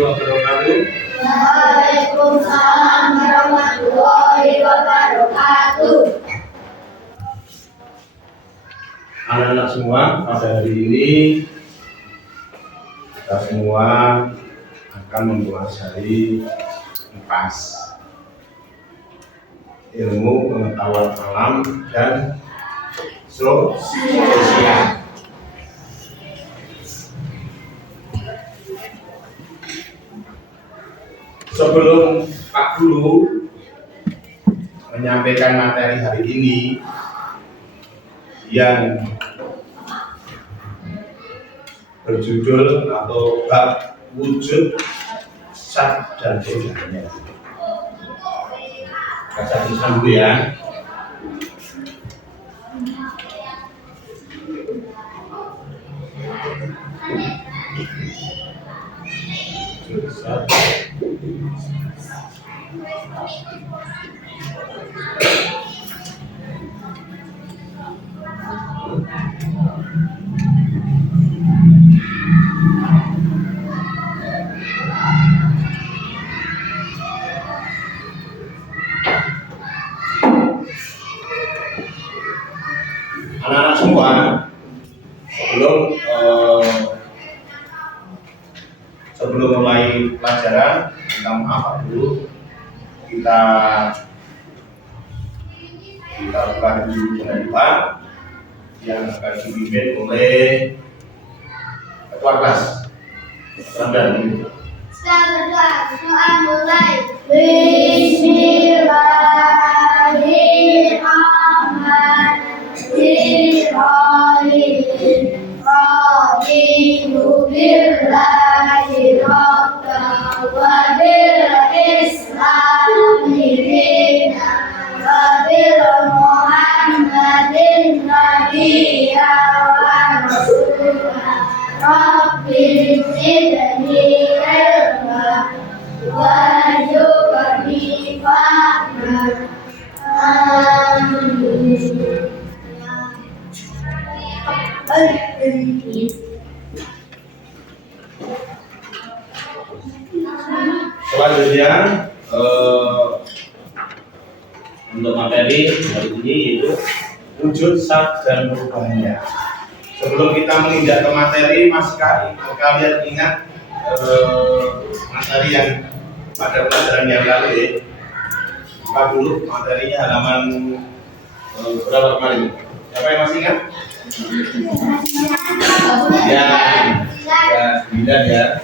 warahmatullahi wabarakatuh. Waalaikumsalam warahmatullahi wabarakatuh. Anak-anak semua, pada hari ini kita semua akan mempelajari MPAS, ilmu pengetahuan alam dan sosial. Sebelum Pak Guru menyampaikan materi hari ini yang berjudul atau bab wujud zat dan bedanya, baca tulisan dulu ya. Zat. Anak-anak semua, sebelum mulai pelajaran, kita maaf dulu, kita buka dulu doa yang akan dipimpin oleh ketua kelas. Selamat Doa mulai. Bismillahirrahmanirrahim. Raditu billahi rabban wa bil islami dinan wa bil muhammadin nabiyya wa rasulah. Rabbi zidni ilma warzuqni fahma. Amin. Selanjutnya untuk materi hari ini yaitu wujud zat dan perubahannya. Sebelum kita menginjak ke materi, kalian ingat materi yang pada pelajaran yang lalu ya? Buka dulu materinya halaman berapa kemarin? Siapa yang masih ingat? Ya, 9 ya.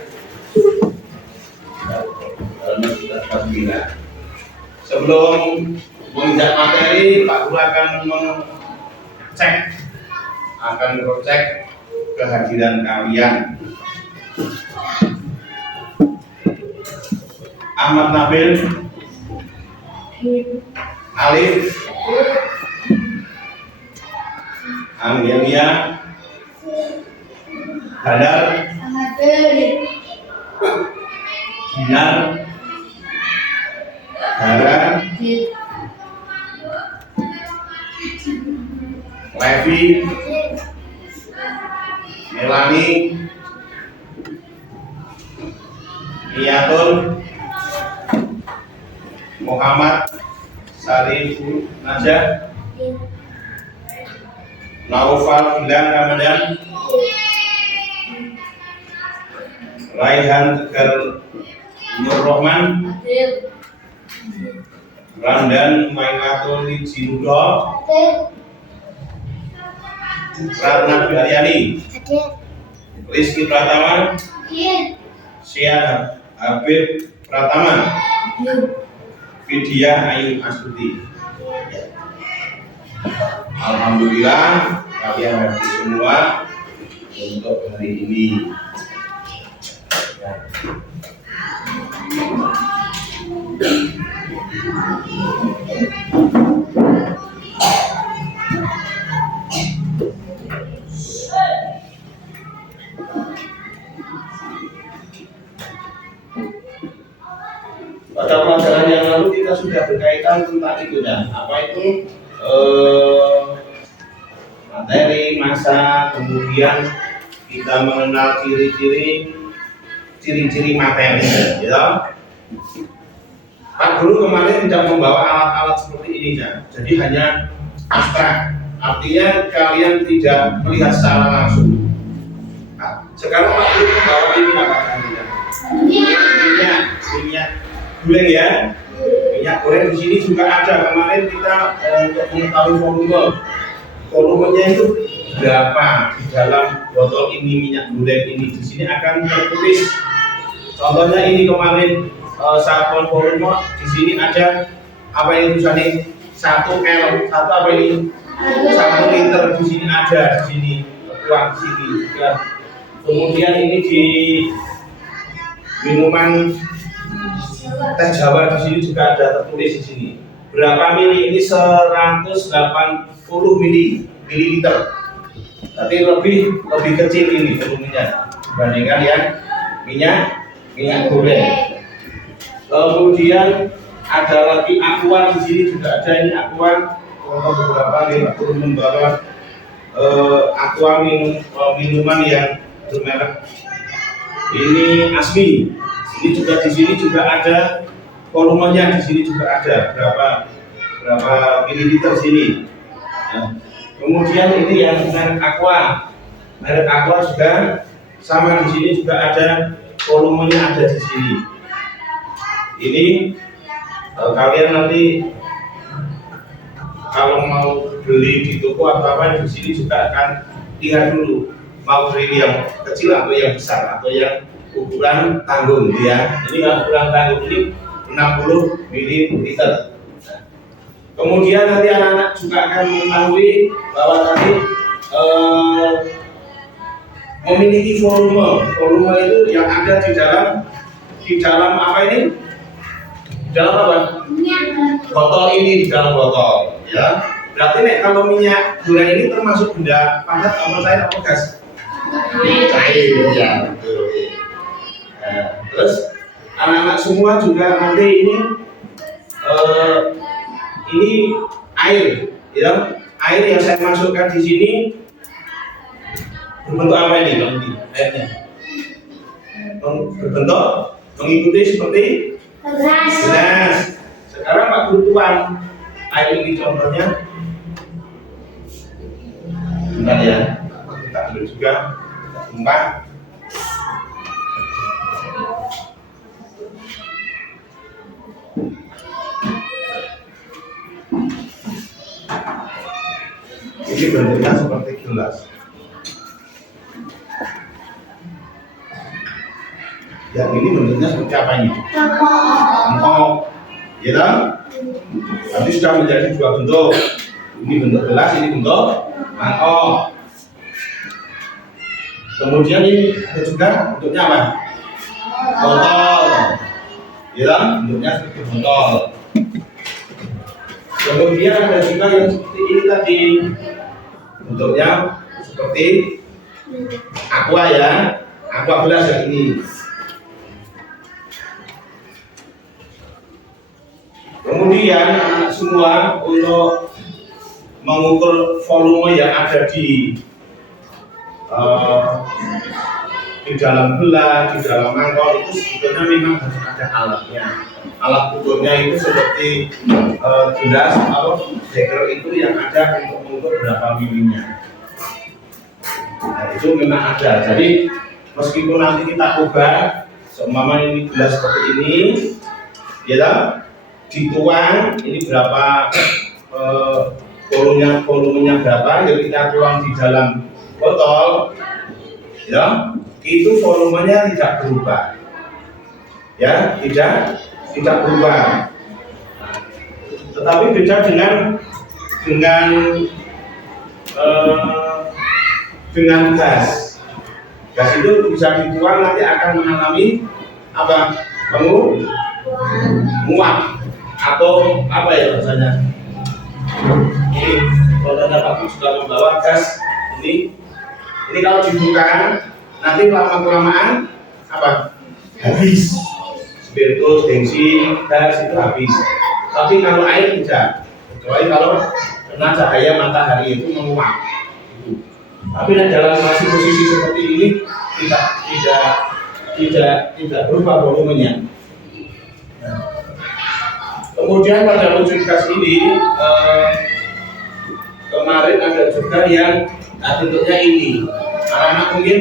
Sebelum menginjak materi, Pak Guru akan mengecek kehadiran kalian. Ahmad Nabil, Alif, Anggelia, Hadar, Dinar, Hara, Levi, Melani, Niatun, Muhammad, Sariful Najah, Naufal Gilang Ramadan, Raihan Tegar Nur Rahman, Randan Mailatul Lijinudo, Ratna Biaryani, Rizky Pratama, Syah Habib Pratama, Vidya Ayu Astuti. Alhamdulillah kalian hadir semua untuk hari ini. Pada pelajaran yang lalu kita sudah berkaitan tentang itu ya. Apa itu? Materi, masa, kemudian kita mengenal ciri-ciri ciri-ciri materi, ya. Pak Guru kemarin tidak membawa alat-alat seperti ini, ya. Jadi hanya abstrak. Artinya kalian tidak melihat secara langsung. Nah, sekarang Pak Guru membawa ini apa kalian? Minyak goreng ya. Minyak goreng di sini juga ada. Kemarin kita untuk mengetahui volumenya itu berapa di dalam botol ini minyak goreng ini. Di sini akan tertulis. Contohnya ini kemarin satuan volume di sini ada apa ini tulisannya 1 L, satu apa ini 1 liter di sini ada di sini uang di sini. Ya. Kemudian ini di minuman teh Jawa di sini juga ada tertulis di sini berapa mili, ini 180 mililiter. Tapi lebih kecil ini volumenya dibandingkan yang minyak goreng. Kemudian ada lagi aqua di sini juga ada, ini aqua untuk beberapa nih turun membawa aqua minuman yang bermerek ini Asmi. Ini juga di sini juga ada volumenya, di sini juga ada berapa mililiter sini. Nah, kemudian ini yang merek aqua juga sama, di sini juga ada volumenya, ada di sini. Ini kalian nanti kalau mau beli di toko atau apa di sini juga akan lihat dulu mau beli yang kecil atau yang besar atau yang ukuran tanggung ya. Ini yang ukuran tanggung ini 60 ml. Kemudian nanti anak-anak juga akan mengetahui bahwa tadi memiliki volume itu yang ada di dalam apa ini? Di dalam apa? Botol ini, di dalam botol ya. Berarti nek kalau minyak goreng ini termasuk benda padat atau cair atau gas? Cair ya, betul. Nah, terus anak-anak semua juga nanti ini air ya. Air yang saya masukkan di sini berbentuk apa ini? Airnya berbentuk mengikuti seperti gelas. Sekarang Pak Guru tuang air ini contohnya. Bentar ya, kita ambil juga, kita tumpah. Ini bentuknya seperti gelas. Ya, ini bentuknya seperti apa ini? Mangkok, ya kan? Tapi sudah menjadi dua bentuk. Ini bentuk gelas, ini bentuk mangkok. Kemudian ini ada juga bentuknya apa? Botol, ya kan? Bentuknya seperti botol. Kemudian ada juga yang seperti ini tadi, bentuknya seperti aqua ya, aqua gelas yang ini. Kemudian anak semua untuk mengukur volume yang ada di dalam gelas, di dalam mangkok itu sebetulnya memang harus ada alatnya. Alat ukurnya itu seperti gelas atau beker itu yang ada untuk mengukur berapa milinya. Nah, itu memang ada. Jadi meskipun nanti kita ubah, seumpama ini gelas seperti ini, ya, dituang ini berapa volumenya berapa, jadi kita tuang di dalam botol, ya, itu volumenya tidak berubah, ya, tidak berubah. Tetapi beda dengan gas. Gas itu bisa dituang nanti akan mengalami apa? Menguap atau apa ya rasanya? Ini kalau Bapak sudah membawa gas ini kalau dibuka nanti lama-kelamaan apa? Habis. Spiritus, bensin, gas itu habis. Tapi kalau air tidak, kecuali kalau kena cahaya matahari itu menguap. tidak berubah volumenya. Nah, kemudian pada wujud gas ini kemarin ada juga yang bentuknya ini. Anak-anak mungkin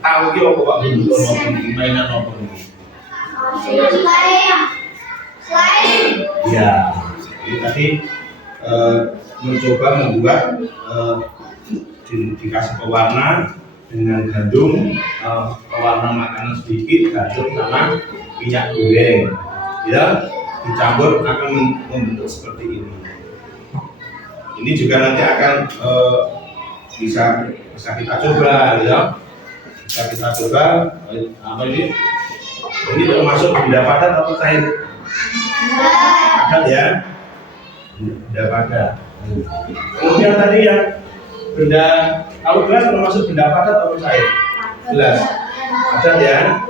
tahu ini apa Pak Budi? Mainan apa ini? Ya, jadi tadi mencoba membuat dikasih pewarna dengan gandum, pewarna makanan sedikit, gandum sama minyak goreng, ya dicampur akan membentuk seperti ini. Ini juga nanti akan bisa kita coba, ya. Bisa kita coba apa ini? Ini termasuk benda padat atau cair? Padat ya, benda padat. Kemudian tadi yang benda, kalau gelas termasuk benda padat atau cair? Gelas padat ya.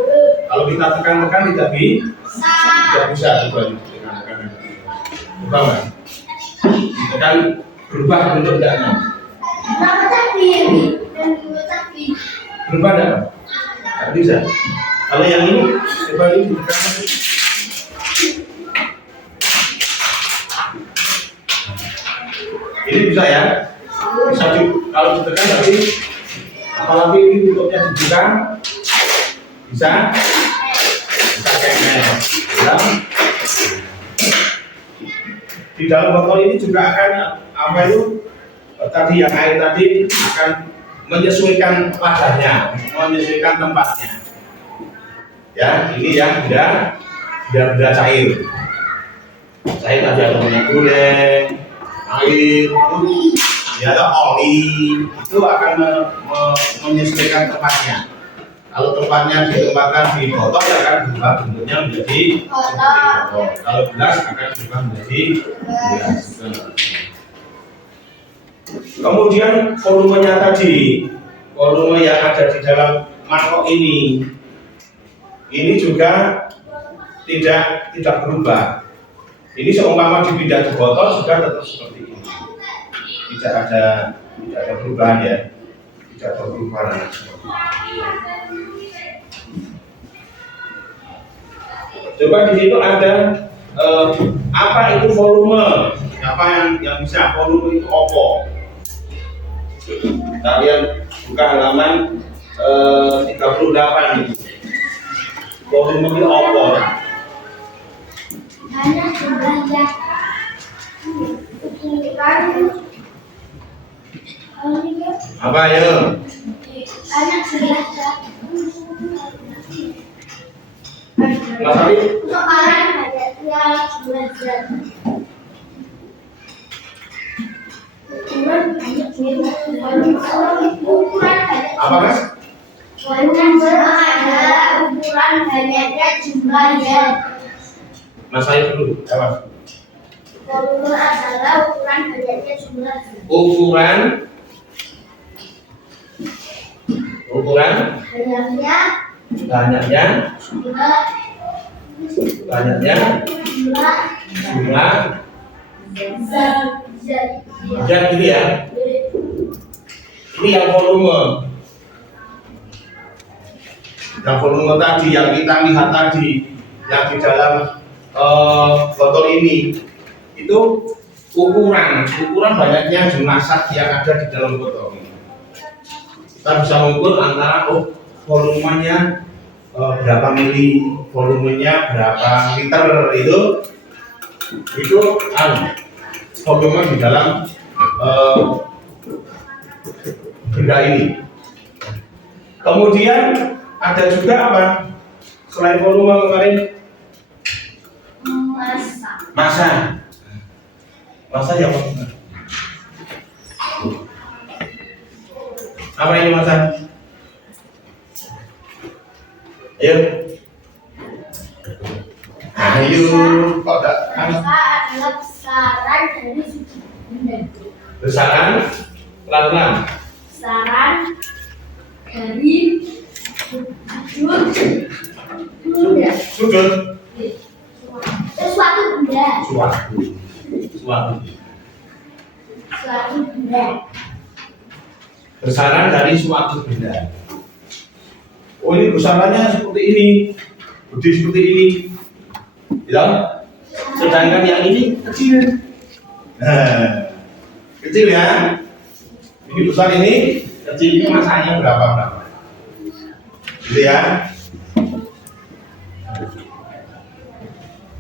Kalau kita tekan-tekan tidak bisa coba ditekan-tekan. Coba Mas, ditekan berubah bentuk enggaknya? Berubah enggak? Tidak bisa. Kalau yang ini, coba ini ditekan. Ini bisa ya? Bisa kalau ditekan tapi apalagi ini tutupnya dibuka, bisa kayak ya. Di dalam botol ini juga akan apa itu tadi yang air tadi akan menyesuaikan wadahnya, menyesuaikan tempatnya. Ya, ini yang benda cair. Cair tadi ada minyak goreng, air, ya ada oli, itu akan menyesuaikan tempatnya. Kalau tempatnya ditempatkan di botol ya akan berubah bentuknya menjadi botol. Kalau gelas akan berubah menjadi gelas. Kemudian volumenya tadi, volume yang ada di dalam mangkok ini juga tidak berubah. Ini seumpama dipindah di botol juga tetap seperti ini. Tidak ada perubahan ya, tidak ada perubahan. Coba di situ ada apa itu volume? Apa yang bisa volume itu apa? Kalian buka halaman 38 itu. Volume itu apa? Hanya jumlahnya. Apa ya? Hanya jumlahnya. Mas Ali? Sekarang banyaknya belajar. Ukuran Apa Mas? Ada ukuran banyaknya jumlahnya. Mas Ali dulu, ya Mas. Volume adalah ukuran banyaknya jumlahnya. Ukuran banyaknya jumlah zat gitu ya. Ini yang volume. Yang volume tadi yang kita lihat tadi yang di dalam botol ini itu ukuran banyaknya jumlah zat yang ada di dalam botol ini. Kita bisa mengukur antara volumenya berapa mili, volumenya berapa liter itu volume di dalam benda ini. Kemudian ada juga apa? Selain volume kemarin massa yang apa ini massa? Ayo, kok tak? Adalah besaran dari sudut benda. Besaran pelan-pelan. Besaran dari Sudut. Suatu benda. Suatu benda. Besaran dari suatu benda. oh ini besarannya seperti ini, gede seperti ini, ya. Sedangkan yang ini kecil. Nah, kecil ya. Ini besar, ini kecil, ini masanya berapa? Gitu ya.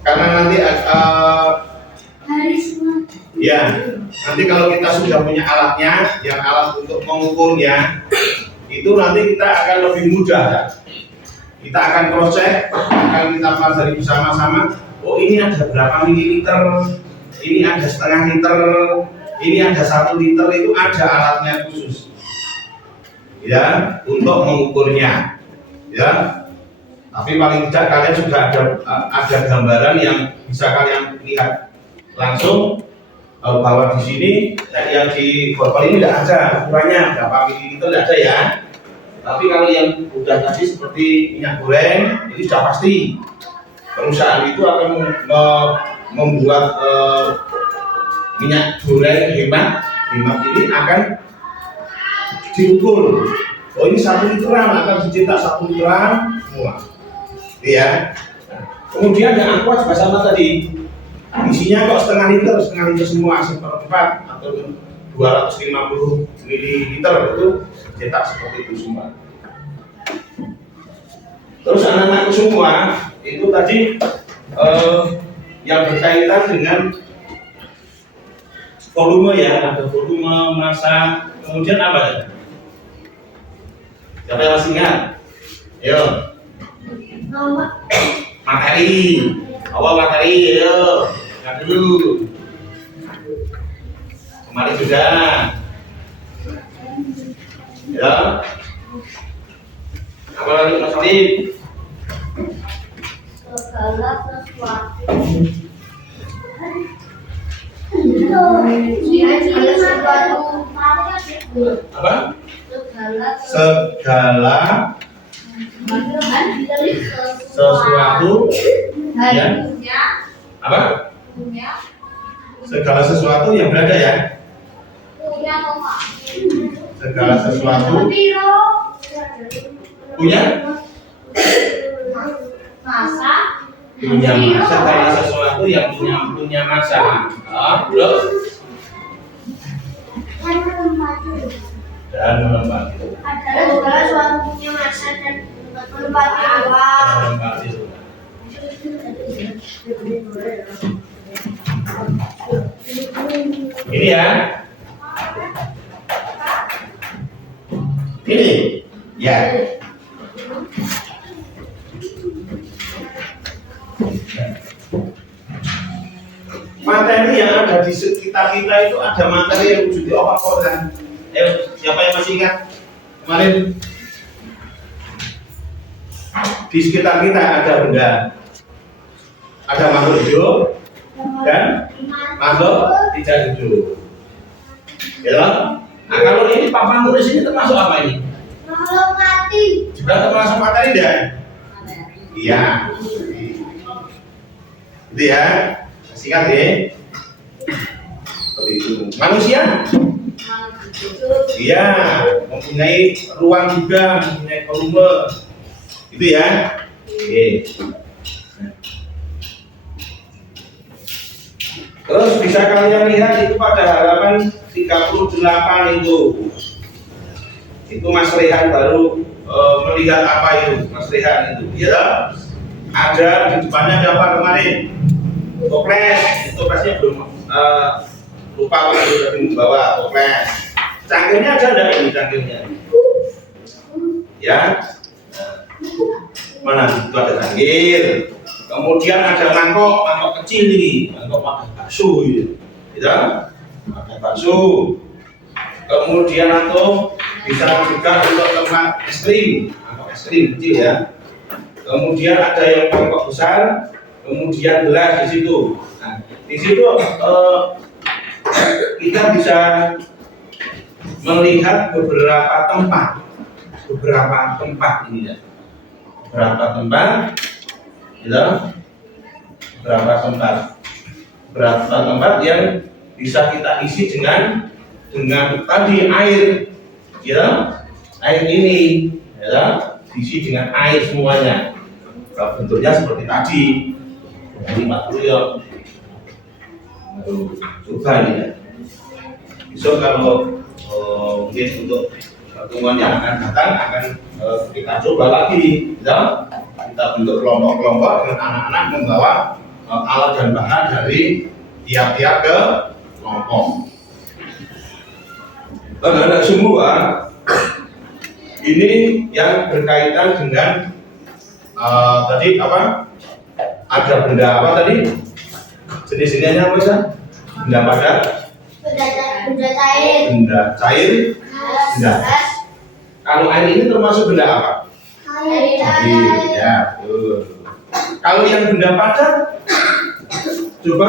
Karena nanti ya, nanti kalau kita sudah punya alatnya, yang alat untuk mengukurnya, itu nanti kita akan lebih mudah. Kita akan cross check, akan kita pelajari bersama-sama. Oh ini ada berapa mililiter, ini ada setengah liter, ini ada 1 liter, itu ada alatnya khusus, ya, untuk mengukurnya, ya. Tapi paling tidak kalian juga ada gambaran yang bisa kalian lihat langsung bahwa di sini yang di botol ini tidak ada ukurannya berapa mililiter, tidak ada ya. Tapi kalau yang udah tadi seperti minyak goreng ini sudah pasti perusahaan itu akan membuat minyak goreng hemat ini akan diukur. Oh ini 1 literan, akan dicetak 1 literan semua, ya. Kemudian yang aqua juga sama tadi, isinya kok setengah liter semua, 1/4 atau 250 ml itu cetak seperti itu semua. Terus anak-anakku semua itu tadi yang berkaitan dengan volume ya, ada volume, massa, kemudian apa ya? Siapa yang masih ingat? Ayo. Materi. Awal materi, ayo. Ingat dulu. Kemarin sudah. Ya. Apa lagi Mas Alif? Segala sesuatu. Apa? Segala sesuatu ya. Apa? Segala sesuatu yang berada ya. Segala sesuatu punya masa. Punya masa, segala sesuatu yang punya masa. Terus dan menempati. Adalah segala sesuatu punya masa dan menempati ruang. Ini ya. Ini ya. Materi yang ada di sekitar kita itu ada materi yang wujudnya apa kan? Siapa yang masih ingat kemarin? Di sekitar kita ada benda, ada makhluk hidup dan makhluk tidak hidup. Ya, nah kalau ini papan tulis ini termasuk apa ini? Makhluk mati. Juga termasuk materi dan? Iya. Itu ya. Singkat ya. Seperti itu. Manusia? Iya, mempunyai ruang juga, mempunyai volume. Itu ya. Oke. Terus bisa kalian lihat itu pada halaman 38 itu. Itu Mas Rehan baru melihat apa itu, Mas Rehan itu. Ya. Ada di depannya ada apa kemarin? Toples, toplesnya belum lupa kalau sudah membawa toples. Cangkirnya ada enggak ini cangkirnya? Ya. Mana itu ada cangkir. Kemudian ada mangkok kecil ini, mangkok makan bakso gitu. Ya. Makan bakso. Kemudian atau bisa juga untuk tempat es krim, mangkok es krim kecil ya. Kemudian ada yang mangkok besar. Kemudian gelas di situ. Nah, di situ kita bisa melihat beberapa tempat ini ya. Beberapa tempat yang bisa kita isi dengan tadi air, ya, air ini, ya. diisi dengan air semuanya. Kalau bentuknya seperti tadi, jadi 40 ya. Coba ini ya. Besok kalau mungkin untuk pertemuan yang akan datang akan kita coba lagi, ya. Kita bentuk kelompok-kelompok dengan anak-anak membawa alat dan bahan dari tiap-tiap ke kelompok. Anak-anak semua ini yang berkaitan dengan tadi apa? Ada benda apa tadi? Jenis-jenisnya apa sih? Benda padat, Benda cair. benda cair, benda. Kalau air ini termasuk benda apa? Air. Ya, betul. Kalau yang benda padat, coba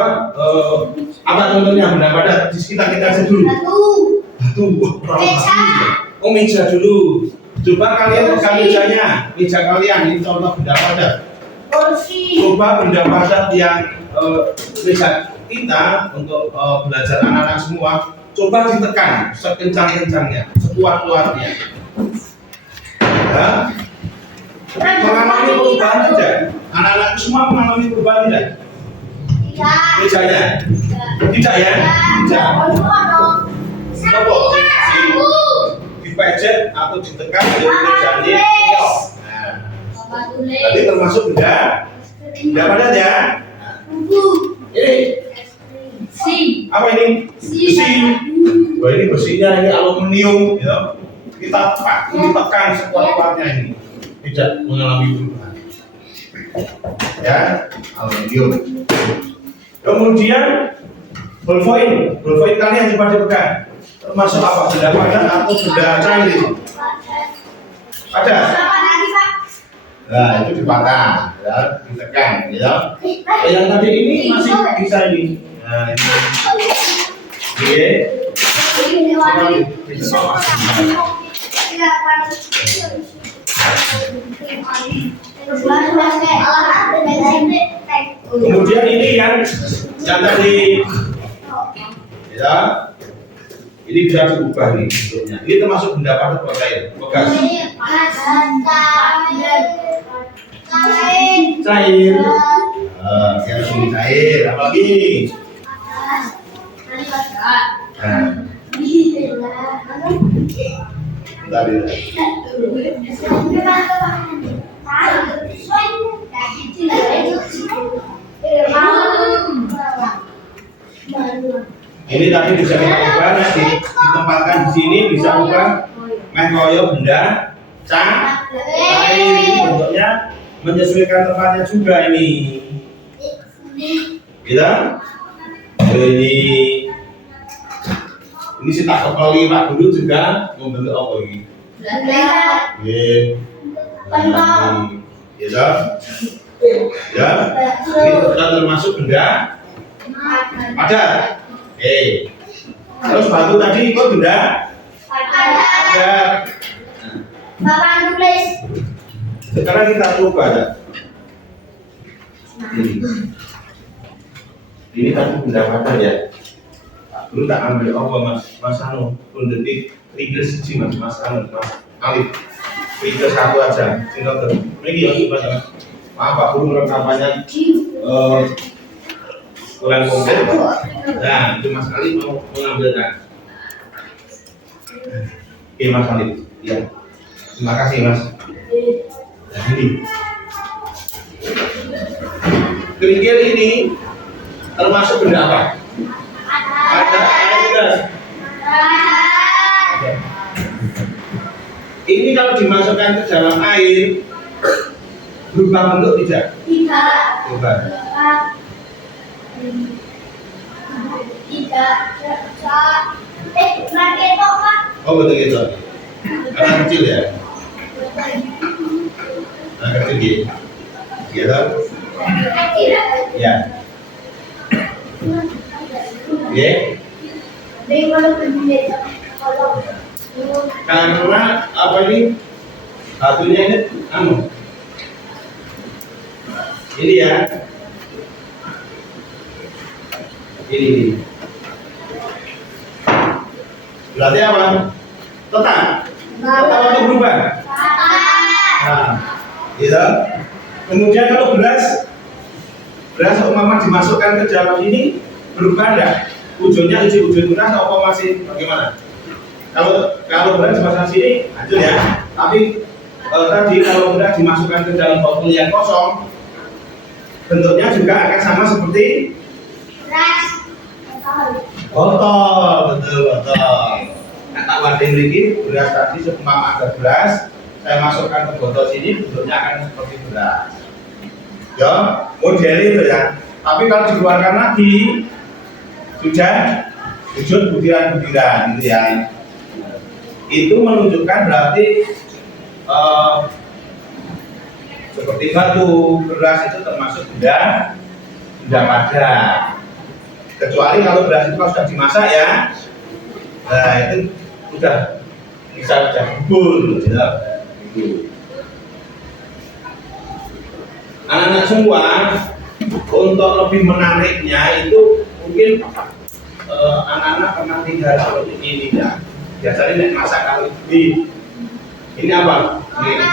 apa contohnya benda padat? Di sekitar kita aja dulu. Batu, Meja. Oh, meja dulu. Coba kalian pegang mejanya, meja kalian ini contoh benda padat. Kursi. Coba benda padat yang meja kita untuk belajar anak-anak semua, coba ditekan sekencang-kencangnya, sekuat-kuatnya. Ya. Mengalami perubahan tidak? Anak-anak semua mengalami perubahan tidak? Tidak. Mejanya? Tidak ya? Tidak. Coba dipejet atau ditekan di mejanya. Nah, tadi termasuk benda padat ya. Ini apa ini? Besi. Wah, ini besinya ini aluminium, ya. Kita tekan sekuat-kuatnya ini, tidak mengalami perubahan. Ya, aluminium. Kemudian bolfoin kalian coba dipegang. Termasuk apa? Benda padat atau benda cair itu? Padat. Nah, itu dipatah, ya, ditekan, ya. Yang tadi ini masih bisa ini. Nah, ini. Oke. Kemudian ini yang tadi, ya, ini bisa diubah nih bentuknya. Ini termasuk benda padat atau cair? Bekas. Cair. Yang sini cair. Apa lagi? Nah, tadi. Ini tadi bisa kita ubah, ditempatkan di sini bisa ubah meh koyo benda cair. Ini bentuknya menyesuaikan tempatnya juga ini. Kita ini si tak kepali Pak Guru juga membentuk apa ini? Ya, ya, ini termasuk benda padat. Terus batu tadi itu benda padat. Bapak tulis. Sekarang kita coba ya. Ini tadi benda padat ya. Dulu tak ambil apa Mas Anu, detik trigger siji Mas Anu, Mas Alif. Trigger satu aja. Singkat ini ya gimana? Maaf Pak Guru rekamannya kurang komplit. Nah, itu Mas Alif mau mengambilkan. Oke Mas Alif, ya. Terima kasih Mas. Nah, ini kerikil ini termasuk benda apa? Ada air. Ini kalau dimasukkan ke dalam air berubah bentuk tidak? Tidak. Berubah. Tidak. Nanti itu Pak. Oh betul gitu. Anak kecil ya? Anak kecil gitu. Gitu? Ya. Ya. Karena apa ini? Batunya ini anu. Ini ya. Ini. Berarti apa? Tetap. Tetap atau berubah? Nah, gitu. Kemudian kalau beras umpama dimasukkan ke dalam ini berubah enggak? Ujungnya ujung beras apa masih bagaimana? Kalau beras dimasukkan sini, lanjut ya. Tapi tadi kalau beras dimasukkan ke dalam botol yang kosong, bentuknya juga akan sama seperti beras. botol, betul botol. Kata wading lagi beras tadi seumpama ada beras, saya masukkan ke botol sini bentuknya akan seperti beras. Ya, model itu ya. Tapi kalau dikeluarkan lagi sudah wujud butiran-butiran gitu ya. Itu menunjukkan berarti seperti batu, beras itu termasuk benda padat. Kecuali kalau beras itu kalau sudah dimasak ya, nah itu sudah bisa bubur, ya. Anak-anak semua, untuk lebih menariknya itu mungkin anak-anak pernah tinggal seperti ini ya. Biasanya nek masak kalau ini apa? Ini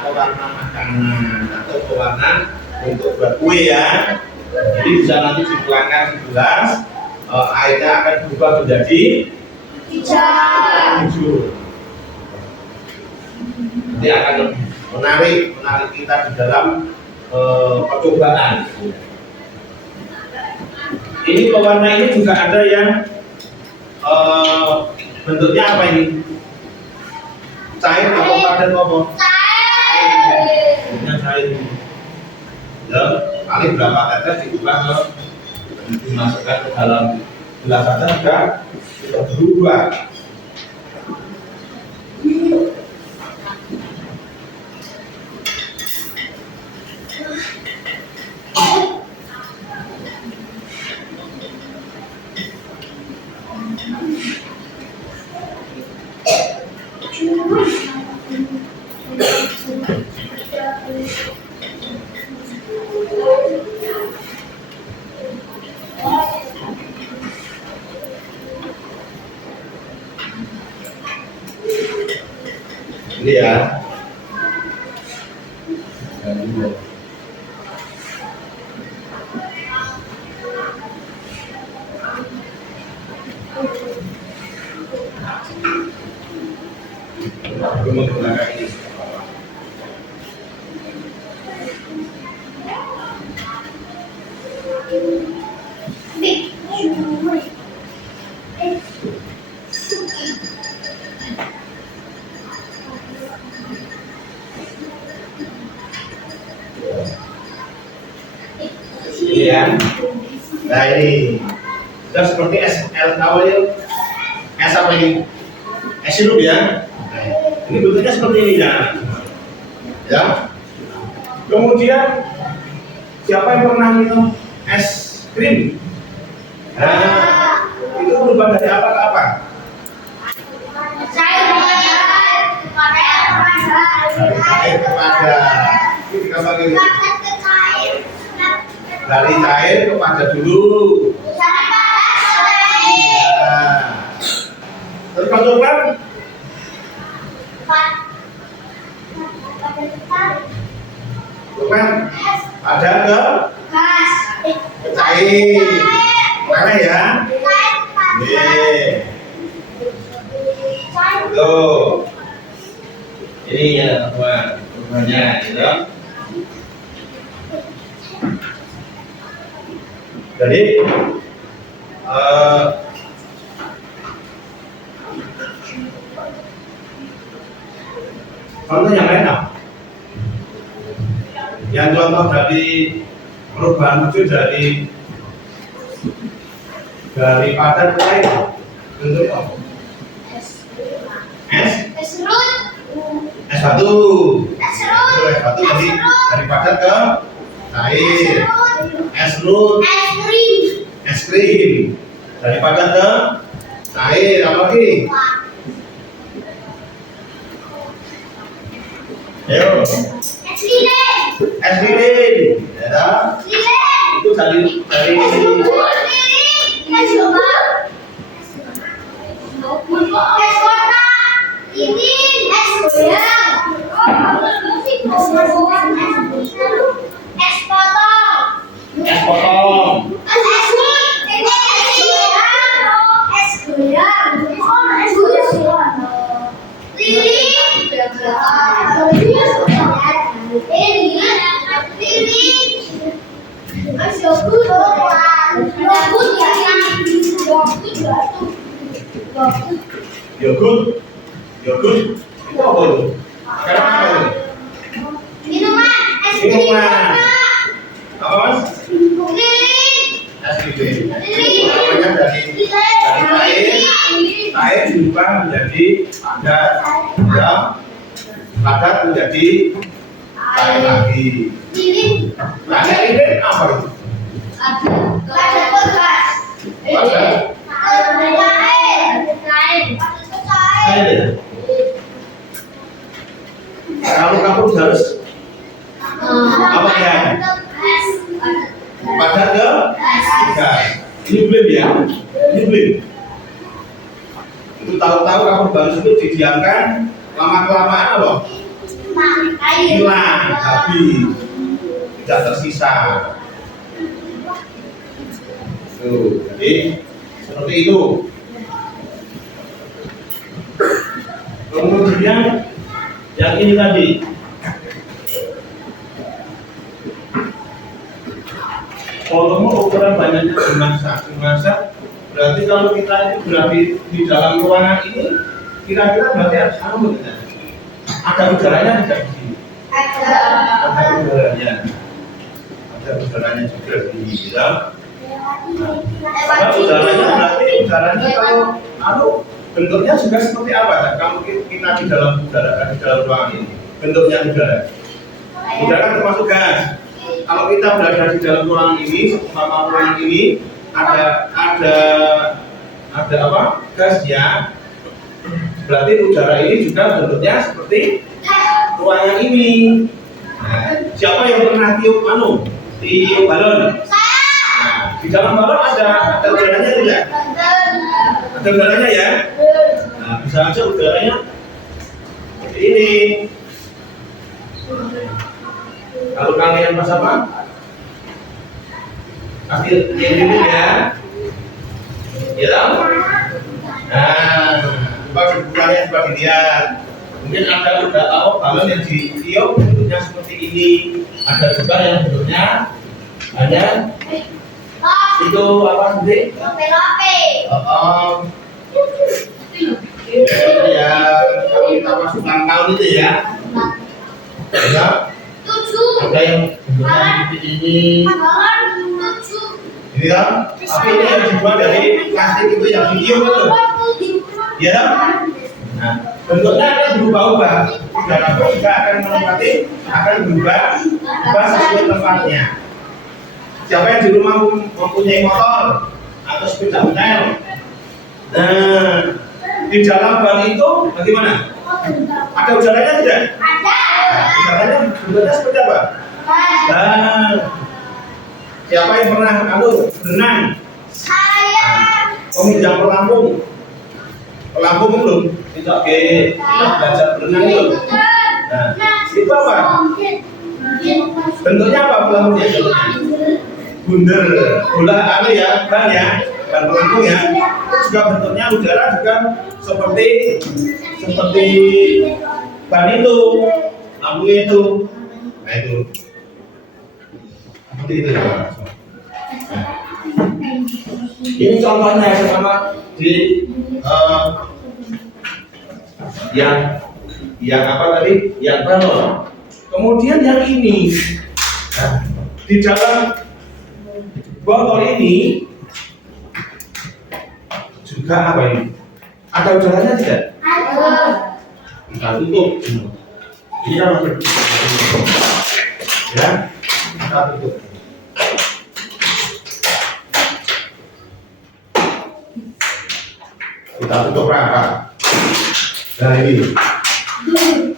pewarna makanan atau pewarna untuk buat kue ya. Jadi bisa nanti dituangkan di gelas, airnya akan berubah menjadi hijau. Nanti akan lebih menarik kita di dalam percobaan. Ini pewarna ini juga ada yang bentuknya apa ini? Cair atau padat apa? Bentuknya cair. Ya, paling berapa tetes diubah dimasukkan ke dalam gelas saja sudah berubah. Ini ya. Aku menggunakan ini. Ya. Nah ini sudah seperti es awalnya es apa ini? Es sirup ya. Nah, ini bentuknya seperti ini ya. Ya. Kemudian siapa yang pernah minum es krim? Nah, itu berubah dari apa ke apa? Cair kepada ini kita bagi dari cair kepada dulu. Nah, terus kan bukan ada ke cair mana ya? Tuh ini ya teman temannya gitu. Jadi contoh yang lain apa? Yang contoh dari perubahan wujud dari padat ke cair bentuk apa? Es batu. Es batu dari padat ke cair. Es krim dari padat ke cair. Apa lagi? Ayo. Es lilin. Ya. Itu dari es warna ini es goyang. Yogurt. Yogurt itu apa itu? Makanan apa itu? Minuman. Es krim. Minuman. Apa mas? Lilin. Es krim. Namanya dari air diubah menjadi padat, ya. Padat menjadi air lagi. Lilin. Nah, ini apa itu? Ada bekas. Padat. Ada air. Air. Kalau kamu harus apa ya? Padat ke gas. Ini belum ya? Ini belum. Itu tahu-tahu kamu baru itu didiamkan lama-kelamaan apa? Hilang, habis, tidak tersisa. Tuh, jadi seperti itu. Kemudian yang ini tadi, volume ukuran banyaknya dimasak, berarti kalau kita itu berarti di dalam ruangan ini kira-kira berarti ada udaranya tidak di sini? Ada udaranya, ada udaranya juga di dalam. Nah, udaranya kalau bentuknya juga seperti apa? Dan kalau kita di dalam udara, di dalam ruangan ini, bentuknya udara. Udara kan termasuk gas. Kalau kita berada di dalam ruangan ini, umpama ruangan ini ada apa? Gasnya. Berarti udara ini juga bentuknya seperti ruangan ini. Nah, siapa yang pernah tiup tiup balon? Nah, di dalam balon ada udaranya tidak? Ada udaranya ya? Nah, bisa aja udaranya seperti ini. Kalau kalian pas apa? Kasih yang ini ya. Ya tahu? Nah, coba bukulannya coba dilihat. Mungkin ada balon yang ditiup bentuknya seperti ini. Ada juga yang bentuknya ada itu apa sih? Ya, kalau kita masuk ulang tahun itu ya. Ada yang bentuknya seperti ini. Ini kan? Tapi ini yang dibuat dari plastik itu yang ditiup itu. Ya kan? Nah, bentuknya akan berubah-ubah. Udara juga akan menempati, akan berubah sesuai tempatnya. Siapa yang di rumah mempunyai motor atau sepeda ontel? Nah, di dalam ban itu bagaimana? Ada udaranya tidak? Ada. Udaranya bentuknya seperti apa? Nah, siapa yang pernah berenang? Saya. Peminjam pelampung. Pelampung belum? Tidak belajar berenang belum? Nah, itu apa? Bentuknya apa pelampungnya? Bundar, bola ya, ban pelampung ya. Juga bentuknya udara juga seperti ban itu, lampu itu. Nah itu, seperti itu ya. Ini contohnya sama di yang apa tadi? Yang balon. Kemudian yang ini, nah, di dalam botol ini juga apa ini? Ada udaranya tidak? Ada. Kita tutup. Ini kan masih ya, kita tutup. Kita tutup rapat. Nah ini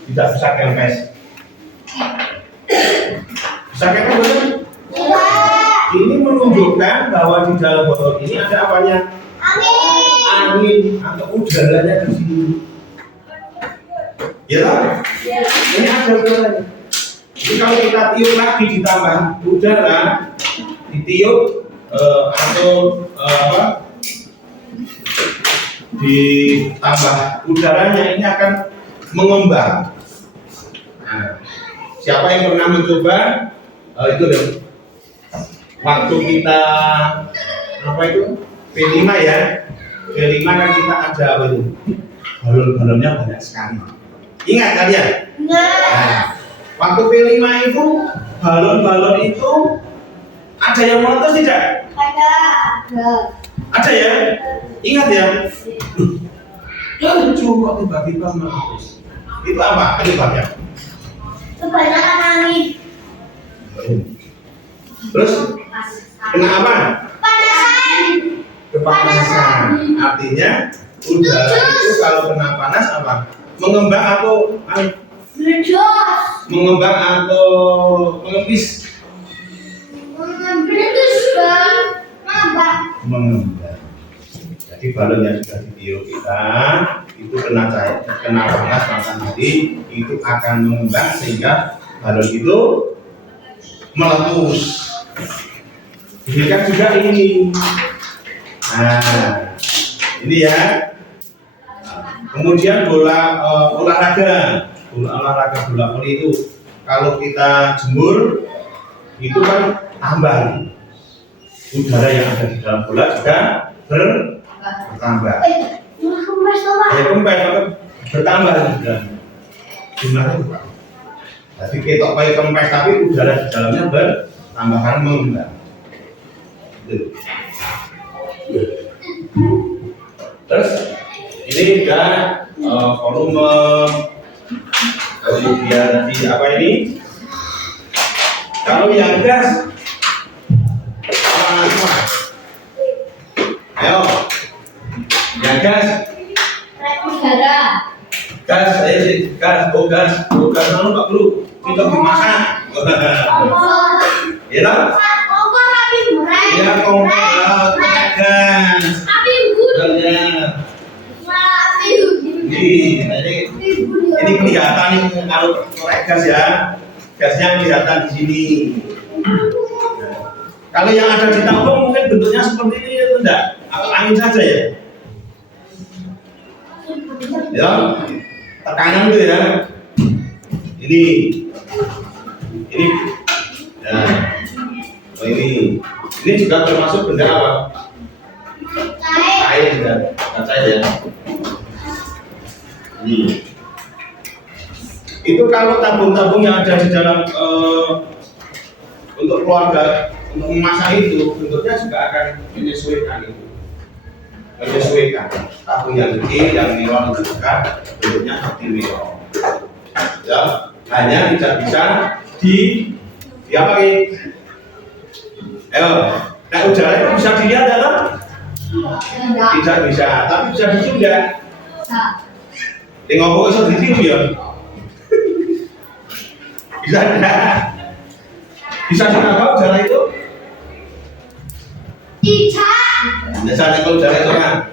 tidak bisa kempes. Bisa kempes betul? Ini menunjukkan bahwa di dalam botol ini ada apanya? Angin atau udaranya di sini. Ya toh? Ini ada udaranya. Jadi kalau kita tiup lagi ditambah udara, ditiup atau ditambah udaranya, ini akan mengembang. Nah, siapa yang pernah mencoba itu dong? Waktu kita apa itu P5 ya, P5 kan kita ada apa itu? balon-balonnya banyak sekali. Ingat kalian? Enggak. Nah, waktu P5 itu balon-balon itu ada yang meletus tidak? Ada. Ada ya? Ingat ya? Lucu kok tiba-tiba meletus. Itu apa penyebabnya? Kebanyakan angin. Terus kena apa? Panasan. Kepanasan. Artinya udara itu kalau kena panas apa? Mengembang atau Meledos. mengembang atau mengepis? Meledos bang. Ngambang. Mengembang. Jadi balon yang sudah ditiup kita itu kena cahaya, kena panas matahari itu akan mengembang sehingga balon itu meletus. Demikian juga ini. Nah, ini ya. Kemudian olahraga bola voli itu kalau kita jemur itu kan tambah udara yang ada di dalam bola juga bertambah. Kempes tuh pak. Ya kempes maka bertambah juga jumlahnya bertambah. Jadi ketok pakai kempes tapi udara di dalamnya bertambah karena mengembang. Terus ini juga volume kemudian di apa ini? Kalau yang gas apa? Ayo, yang gas, Udara. gas, gas, lalu Pak Guru, kita dimasak, ya lah, Kompor api murah. ya kompor, gas, Api unggun. ya. Api unggun. Ini kelihatan nih kalau korek gas ya, gasnya kelihatan di sini. Kalau yang ada di tabung mungkin bentuknya seperti ini atau enggak? Atau angin saja ya? Ya, tekanan itu ya. Ini, ya, oh ini juga termasuk benda apa? Cair juga, cair ya. Ini. Itu kalau tabung-tabung yang ada di dalam untuk keluarga untuk memasak itu bentuknya juga akan menyesuaikan itu, tabung yang gede yang nilon itu juga bentuknya seperti nilon ya, hanya tidak bisa di apa ini? Nah udara itu bisa dilihat dalam? Tidak bisa, tapi bisa dicium ya? Ngomong bisa dicium ya? Bisa enggak? Bisa ditangkap udara itu? Tidak. Biasanya kalau udara itu kan?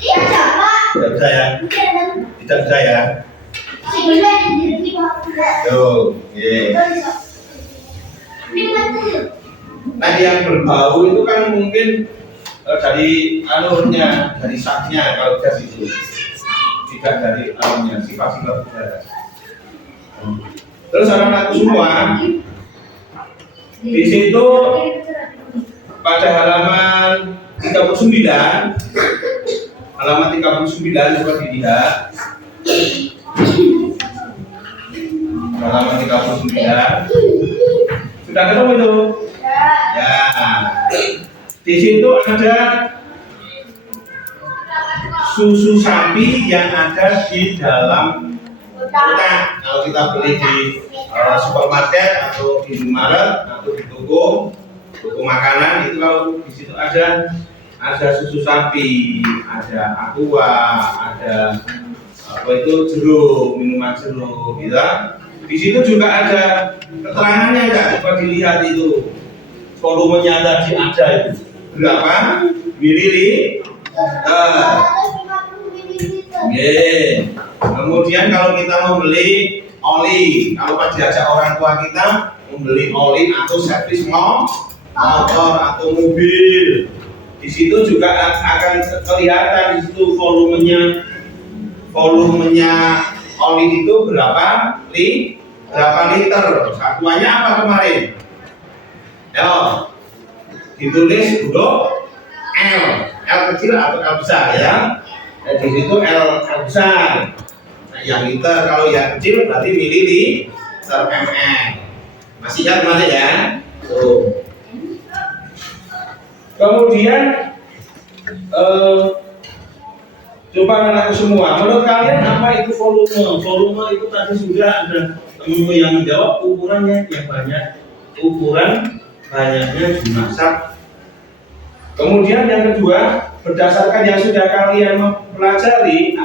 Tidak dapat. Tidak bisa ya? Tidak bisa ya? Tuh, nah yang berbau itu kan mungkin dari alurnya, dari saknya kalau gas itu tidak dari alurnya, sifat-sifat udara. Terus anak-anakku semua di situ pada halaman 39 coba dilihat halaman 39 sudah ketemu itu ya, di situ ada susu sapi yang ada di dalam kotak. Kalau kita beli di supermarket atau di Indomaret atau di toko makanan itu kalau di situ ada susu sapi, ada aqua, ada apa itu jeruk, minuman jeruk, gitu. Di situ juga ada keterangannya enggak? Coba dilihat itu volumenya tadi ada itu berapa mililiter. Kemudian kalau kita mau beli oli, kalau pas diajak orang tua kita membeli oli atau servis motor atau mobil, di situ juga akan kelihatan di situ volumenya oli itu berapa liter. Satuannya apa kemarin? Yo, ditulis huruf L kecil atau L besar ya. Di situ L besar. Nah, yang liter, kalau yang kecil berarti mililiter ml. Masih ingat mana ya? Tuh. Kemudian coba anak semua, menurut kalian apa itu volume? Volume itu tadi sudah ada temenmu yang menjawab, ukurannya yang banyak, ukuran banyaknya jumlah zat. Kemudian yang kedua, berdasarkan yang sudah kalian mempelajari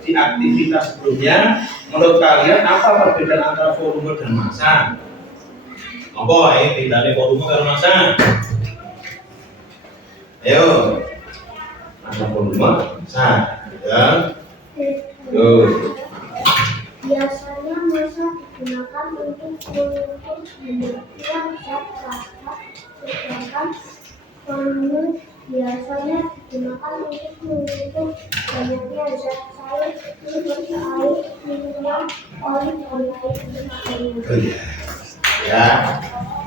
di aktivitas sebelumnya, menurut kalian apa perbedaan antara volume dan massa? Apa bedanya volume dan massa? Ayo, ada volume, massa, ya. Tuh. Biasanya massa digunakan untuk mengukur banyaknya zat padat, sedangkan volume biasanya digunakan untuk mengukur banyaknya zat cair seperti air, minuman, oli, dan lain sebagainya. Ya,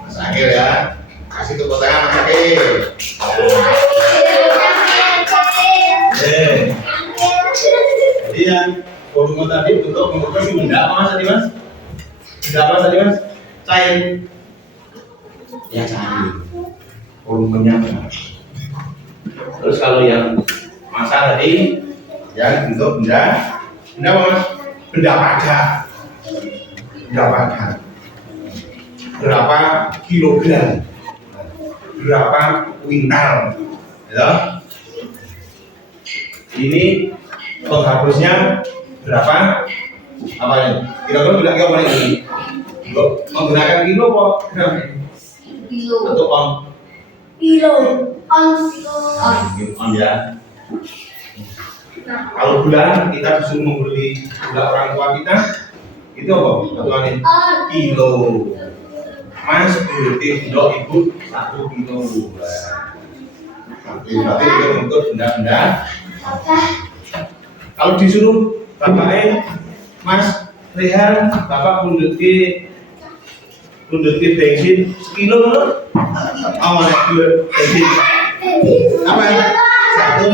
Mas Akil ya, kasih tepuk tangan Mas Akil. Jadi yang volume tadi untuk mengukur si benda apa mas tadi mas? Benda apa tadi mas? Cair. Ya cair. Volumenya. Terus kalau yang massa tadi, yang bentuk benda apa mas? Benda padat. Benda padat. Berapa kilogram? Berapa kuintal? Ya. Ini penghapusnya berapa? Apa ini? Kira-kira bilang apa ini? Menggunakan kilo apa gram? Kilo. Atau on? Kilo. On ya. Kalau bulan kita disuruh membeli gula orang tua kita, itu apa? Satuannya kilo. Mas berarti kilo ibu 1 kilo. Berarti itu untuk benda-benda. Kalau disuruh bapaknya, Mas Rehan, bapak bunduti bensin sekilo loh. Awalnya kilo bensin. Apa ya? 1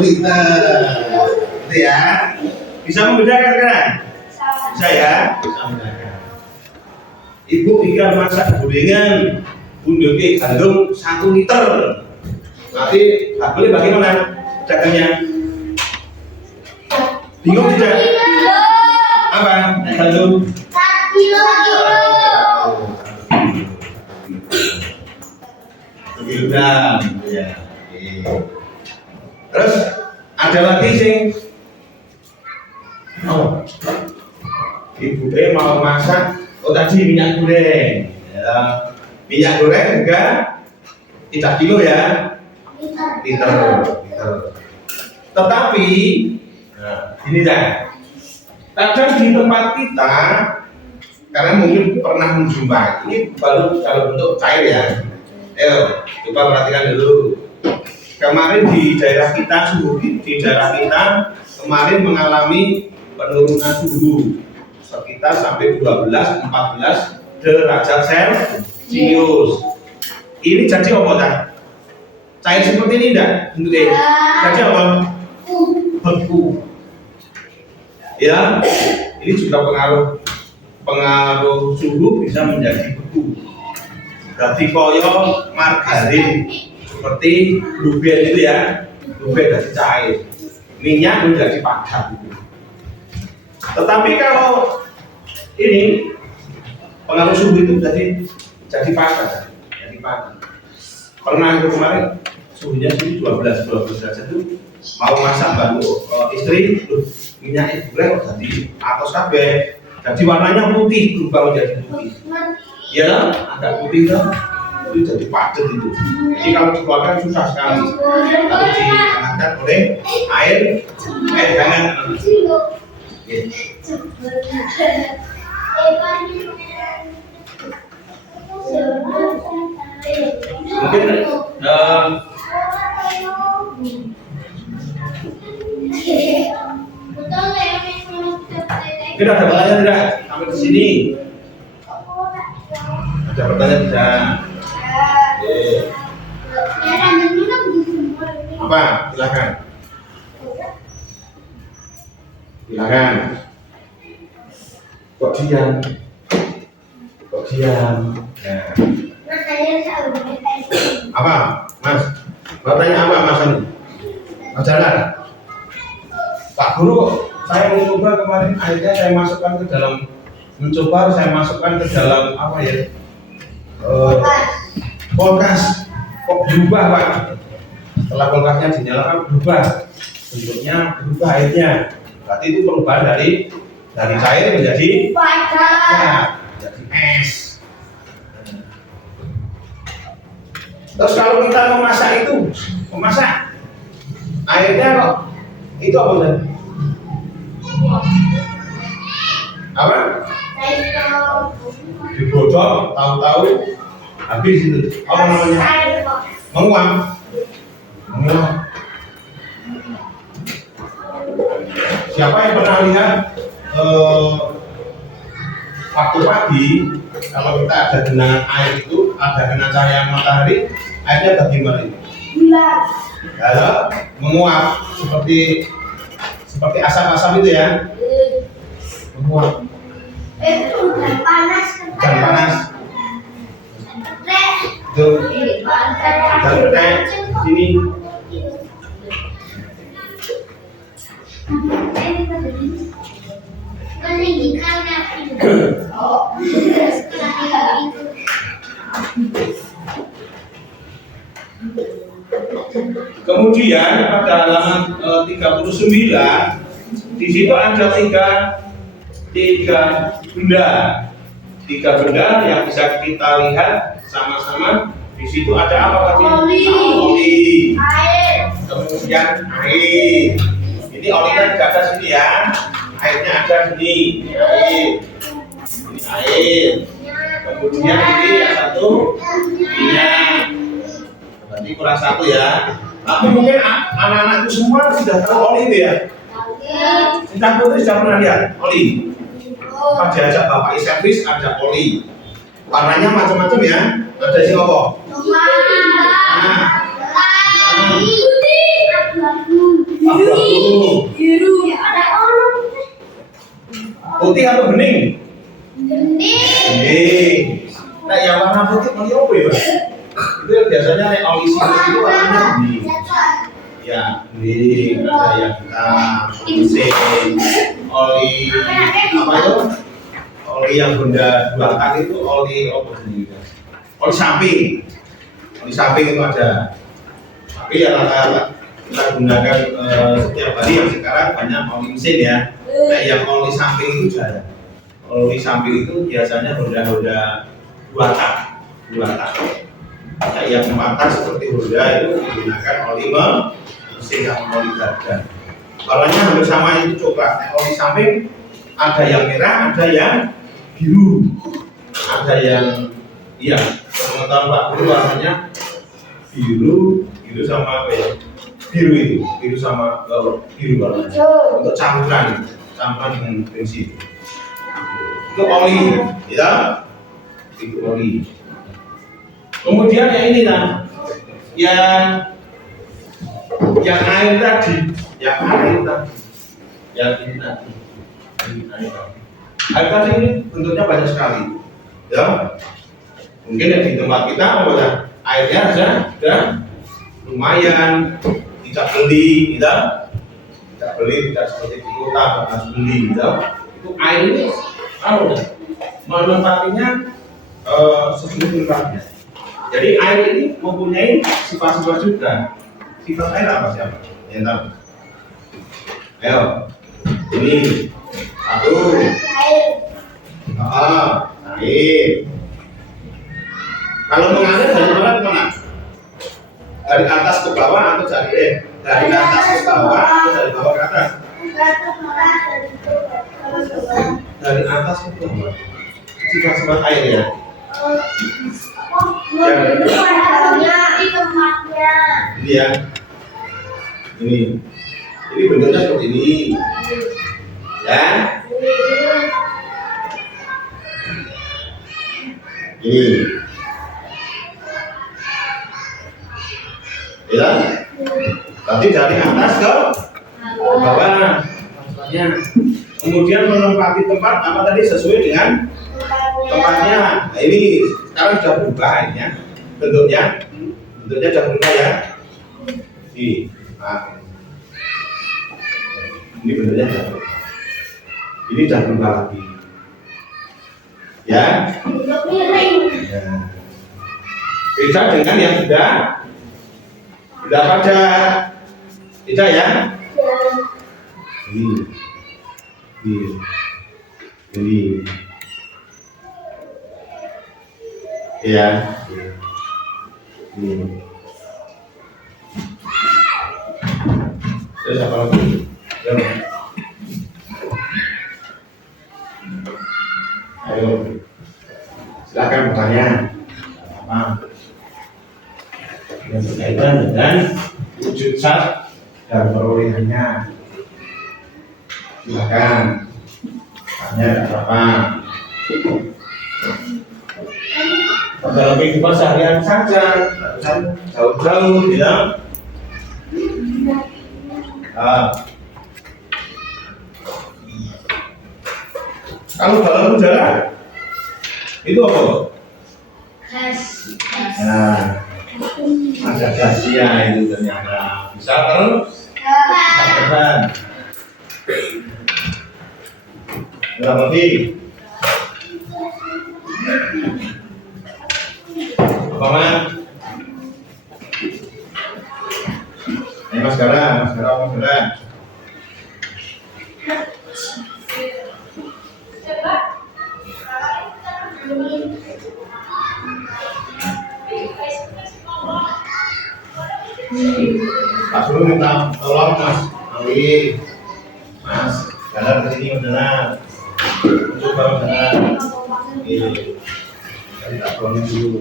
liter. Itu ya. Bisa membedakan sekarang? Bisa ya? Bisa membedakan. Ibu jika masak gorengan, bunduti gandum 1 liter. Nanti tak boleh bagaimana dagangnya? Bingung tidak? Apa? Gandum? 1 kilo. Kilogram, ya. Terus ada lagi sing, ibu mau masak, tadi minyak goreng, ya. Minyak goreng juga 3 kilo ya. Liter. Tetapi ini ya, kadang di tempat kita, karena mungkin pernah menjumpai, ini baru kalau bentuk cair ya. Ayo, coba perhatikan dulu. Kemarin di daerah kita, suhu di daerah kita kemarin mengalami penurunan suhu sekitar sampai 12-14 derajat Celcius. Ini jadi apa tak? Cair seperti ini enggak bentuknya? Jadi apa? Beku. Ya, ini juga pengaruh suhu bisa menjadi beku. Berarti koyo margarin seperti blueberry itu ya, blueberry jadi cair, minyak menjadi padat. Tetapi kalau ini pengaruh suhu itu jadi padat, Pernah itu kemarin suhunya sih 12 derajat itu mau masak bantu istri, minyak itu goreng jadi atas kabeh, jadi warnanya putih berubah menjadi putih. Ya, agak putih kan, itu jadi padat itu. Jadi kalau dikeluarkan susah sekali. Kalau diangkat oleh air hangat. Mungkin mungkin ada pertanyaan tidak sampai di sini? Ada pertanyaan tidak? Apa? Silakan. Silakan. Kok diam? Kok diam? Nah. Mas, saya udah pengen. Apa, Mas? Mau tanya apa, Mas? Mau jalan? Pak Guru, saya mencoba kemarin akhirnya saya masukkan ke dalam ke dalam apa ya? Kulkas. Kok berubah, Pak? Setelah kulkasnya dinyalakan berubah. Bentuknya berubah airnya. Berarti itu perubahan dari cair menjadi Padat. jadi es. Terus kalau kita memasak airnya kok itu apa tadi? Apa? Digodok, tahu-tahu habis itu. Apa namanya? Menguap. Siapa yang pernah lihat waktu pagi kalau kita ada genangan air itu, ada kena cahaya matahari, airnya bagaimana itu? Kalau menguap seperti asap-asap itu ya, menguap. Itu udah panas. Jangan panas. Itu sini. Kemudian pada halaman 39 di situ ada tiga benda yang bisa kita lihat sama-sama. Di situ ada apa tadi? Oli. Air. Kemudian air. Ini olinya tidak ada sini ya. Airnya ada sini. Ini air. Kemudian ini yang satu minyak. Berarti kurang satu ya. Tapi mungkin anak-anakku semua sudah tahu oli itu ya. Cinta Putri sudah pernah lihat oli. Pas diajak bapak servis ada oli. Warnanya macam-macam ya. Ada sih apa? Biru. Putih atau bening? Bening. Nah, yang warna putih oli apa ya? Itu biasanya nek oli sirup itu warnanya bening. Ya, bening. Ada yang hitam, oli apa itu? Oli yang benda dua kali itu oli apa sendiri? Oli samping itu ada. Tapi ya rata-rata kita gunakan setiap hari yang sekarang banyak oli mesin ya. Nah, yang oli samping itu ada. Oli samping itu biasanya Honda dua tak. Nah, yang 4 tak seperti Honda itu menggunakan oli mesin yang oli gardan. Warnanya hampir sama itu coklat. Nah, oli samping ada yang merah, ada yang biru, ada yang pengetahuan Pak Guru warnanya biru sama apa ya? Biru sama biru warnanya. Untuk campuran dengan bensin. Itu oli, ya? Itu oli. Kemudian yang ini yang air tadi, air tadi ini bentuknya banyak sekali, ya. Mungkin di tempat kita airnya sudah lumayan, tidak beli, tidak seperti di kota harus beli, gitu. Itu air ini, manfaatnya sesuatu. Jadi air ini mempunyai sifat-sifat juga. Sifat air apa siapa? Yang tahu? Ayo, ini satu. Air. Kalau mengalir dari mana ke mana? Dari atas ke bawah atau dari atas ke bawah atau dari bawah ke atas? Dari atas ke bawah. Sifat-sifat air ya. Ini ya. Ini bentuknya seperti ini. Ya. Ini. Ya. Berarti dari atas ke bawah. tempatnya. Kemudian menempati tempat apa tadi sesuai dengan tempatnya. Nah, ini sekarang sudah berubah ini ya. Bentuknya sudah berubah ya. Ini bentuknya sudah berubah. Ini sudah berubah lagi. Ya. Ya. Beda dengan yang sudah pada. Beda ya. Ini. Ya. Ini. Terus apa lagi? Ayo. Silakan bertanya. Apa? Yang berkaitan dengan wujud zat dan perolehannya. Silakan. Tanya apa? Dalam kehidupan seharian saja, jauh-jauh, ya. Kalau dalam jalan itu apa? Gas. Nah, ada gasnya itu ternyata bisa tertekan. Berapa lagi? Apa man? Ini maskara. Pak Guru minta tolong Mas Ali, Mas, jalan ke sini benar, coba benar. Ini, kita tolongin dulu.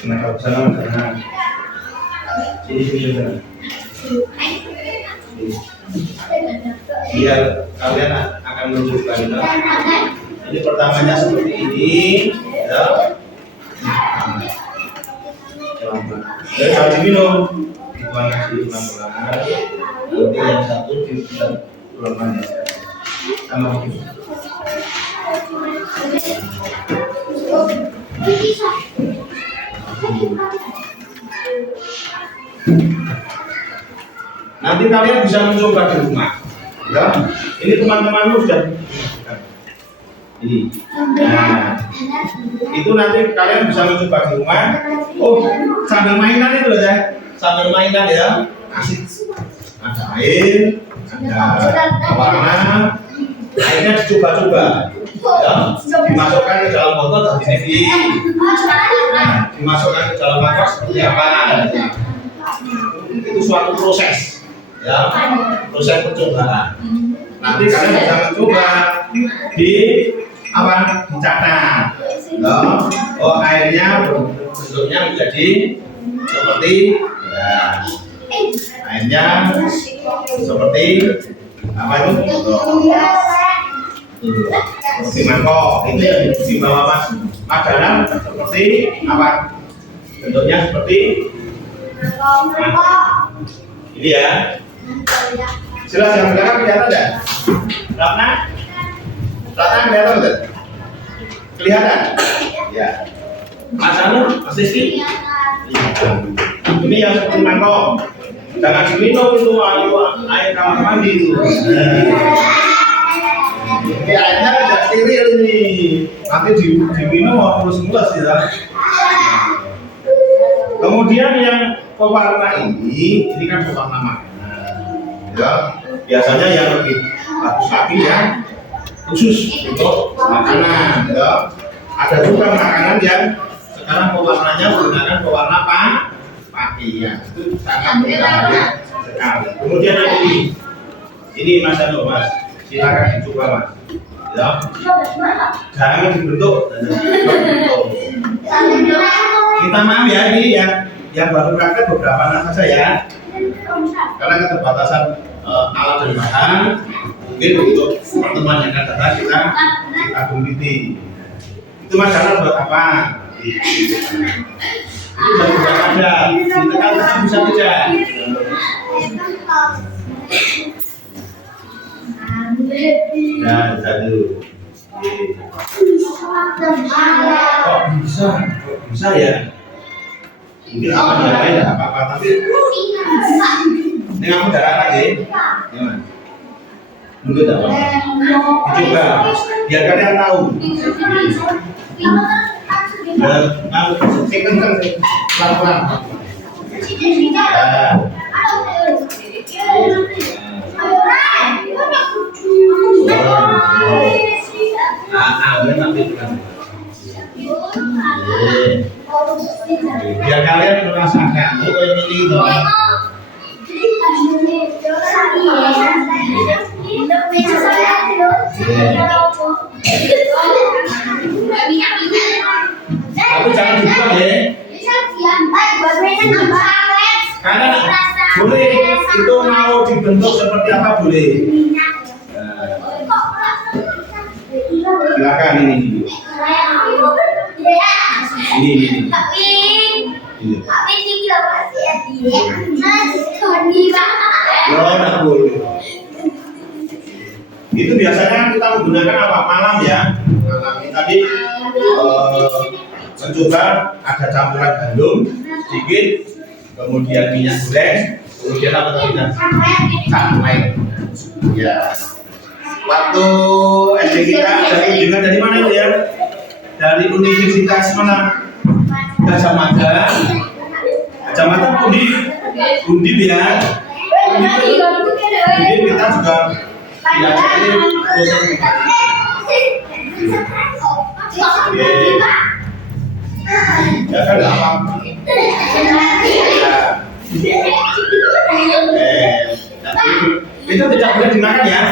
Nah, kalau sana benar. Sini benar. Biar kalian akan menunjukkan. Ini pertamanya seperti ini, ya. Dari harus diminum, dituang kasih pelan-pelan. Nanti yang satu dituang pelan-pelan ya. Sama ini. Nanti kalian bisa mencoba di rumah, ya. Ini teman-temanmu sudah. Ini. Nah, itu nanti kalian bisa mencoba di rumah. Oh, sambil mainan itu loh ya, sambil mainan ya, asik. Ada air, ada warna, airnya dicoba-coba, ya. Dimasukkan ke dalam botol dan di nah, dimasukkan ke dalam mangkok seperti apa? Ya. Itu suatu proses, ya, proses percobaan. Nanti kalian bisa mencoba di apa? Dicatat. Oh, airnya bentuknya menjadi seperti ya. Airnya seperti apa itu? Seperti mangkok. Itu yang di bawah Mas Dalam seperti apa? Bentuknya seperti ini ya. Jelas yang belakang kelihatan enggak? Ratna kelihatan enggak? Kelihatan? Ya. Mas Anu, Mas Rizky? Ini yang seperti mangkok. Jangan diminum itu air kamar mandi itu. Ini airnya tidak steril ini. Nanti diminum mulus-mulus ya. Kemudian yang pewarna ini kan pewarna makanan. Ya, biasanya yang lebih bagus lagi ya khusus untuk makanan. Ya. Ada juga makanan yang sekarang pewarnanya menggunakan pewarna pakaian. Itu sangat berbahaya sekali. Kemudian ini Mas Anu, Mas, silakan dicoba Mas. Ya, jangan dibentuk. Kita maaf ya, ini yang baru berangkat beberapa anak saja ya. Karena keterbatasan alat dan bahan, mungkin untuk pertemuan yang akan datang kita gumiti. Itu masalah buat apa? Itu baru tidak ada. Ditekan-tekan bisa tidak? Nah, satu. Kok bisa? Kok bisa ya? Mungkin apa yang lain tidak apa-apa, tapi ini kamu darah lagi, gimana? Mungkin tidak apa-apa. Dicoba, biar kalian tahu. Nah, kencang, pelan-pelan. Biar kalian merasakan, oh ini dong. Tapi jangan dibuang ya. Karena boleh itu mau dibentuk seperti apa boleh. Silakan ini. Itu biasanya kita menggunakan apa? Malam ya. Malam ini tadi mencoba ada campuran gandum sedikit, kemudian minyak goreng, kemudian apa tadi? Sampai. Ya. Waktu SD kita dari kunjungan dari mana itu ya? Dari Universitas mana? Gajah Mada. Gajah Mada Undip ya. Undip kita juga diajari proses ya kan apa? Itu tidak boleh dimakan ya.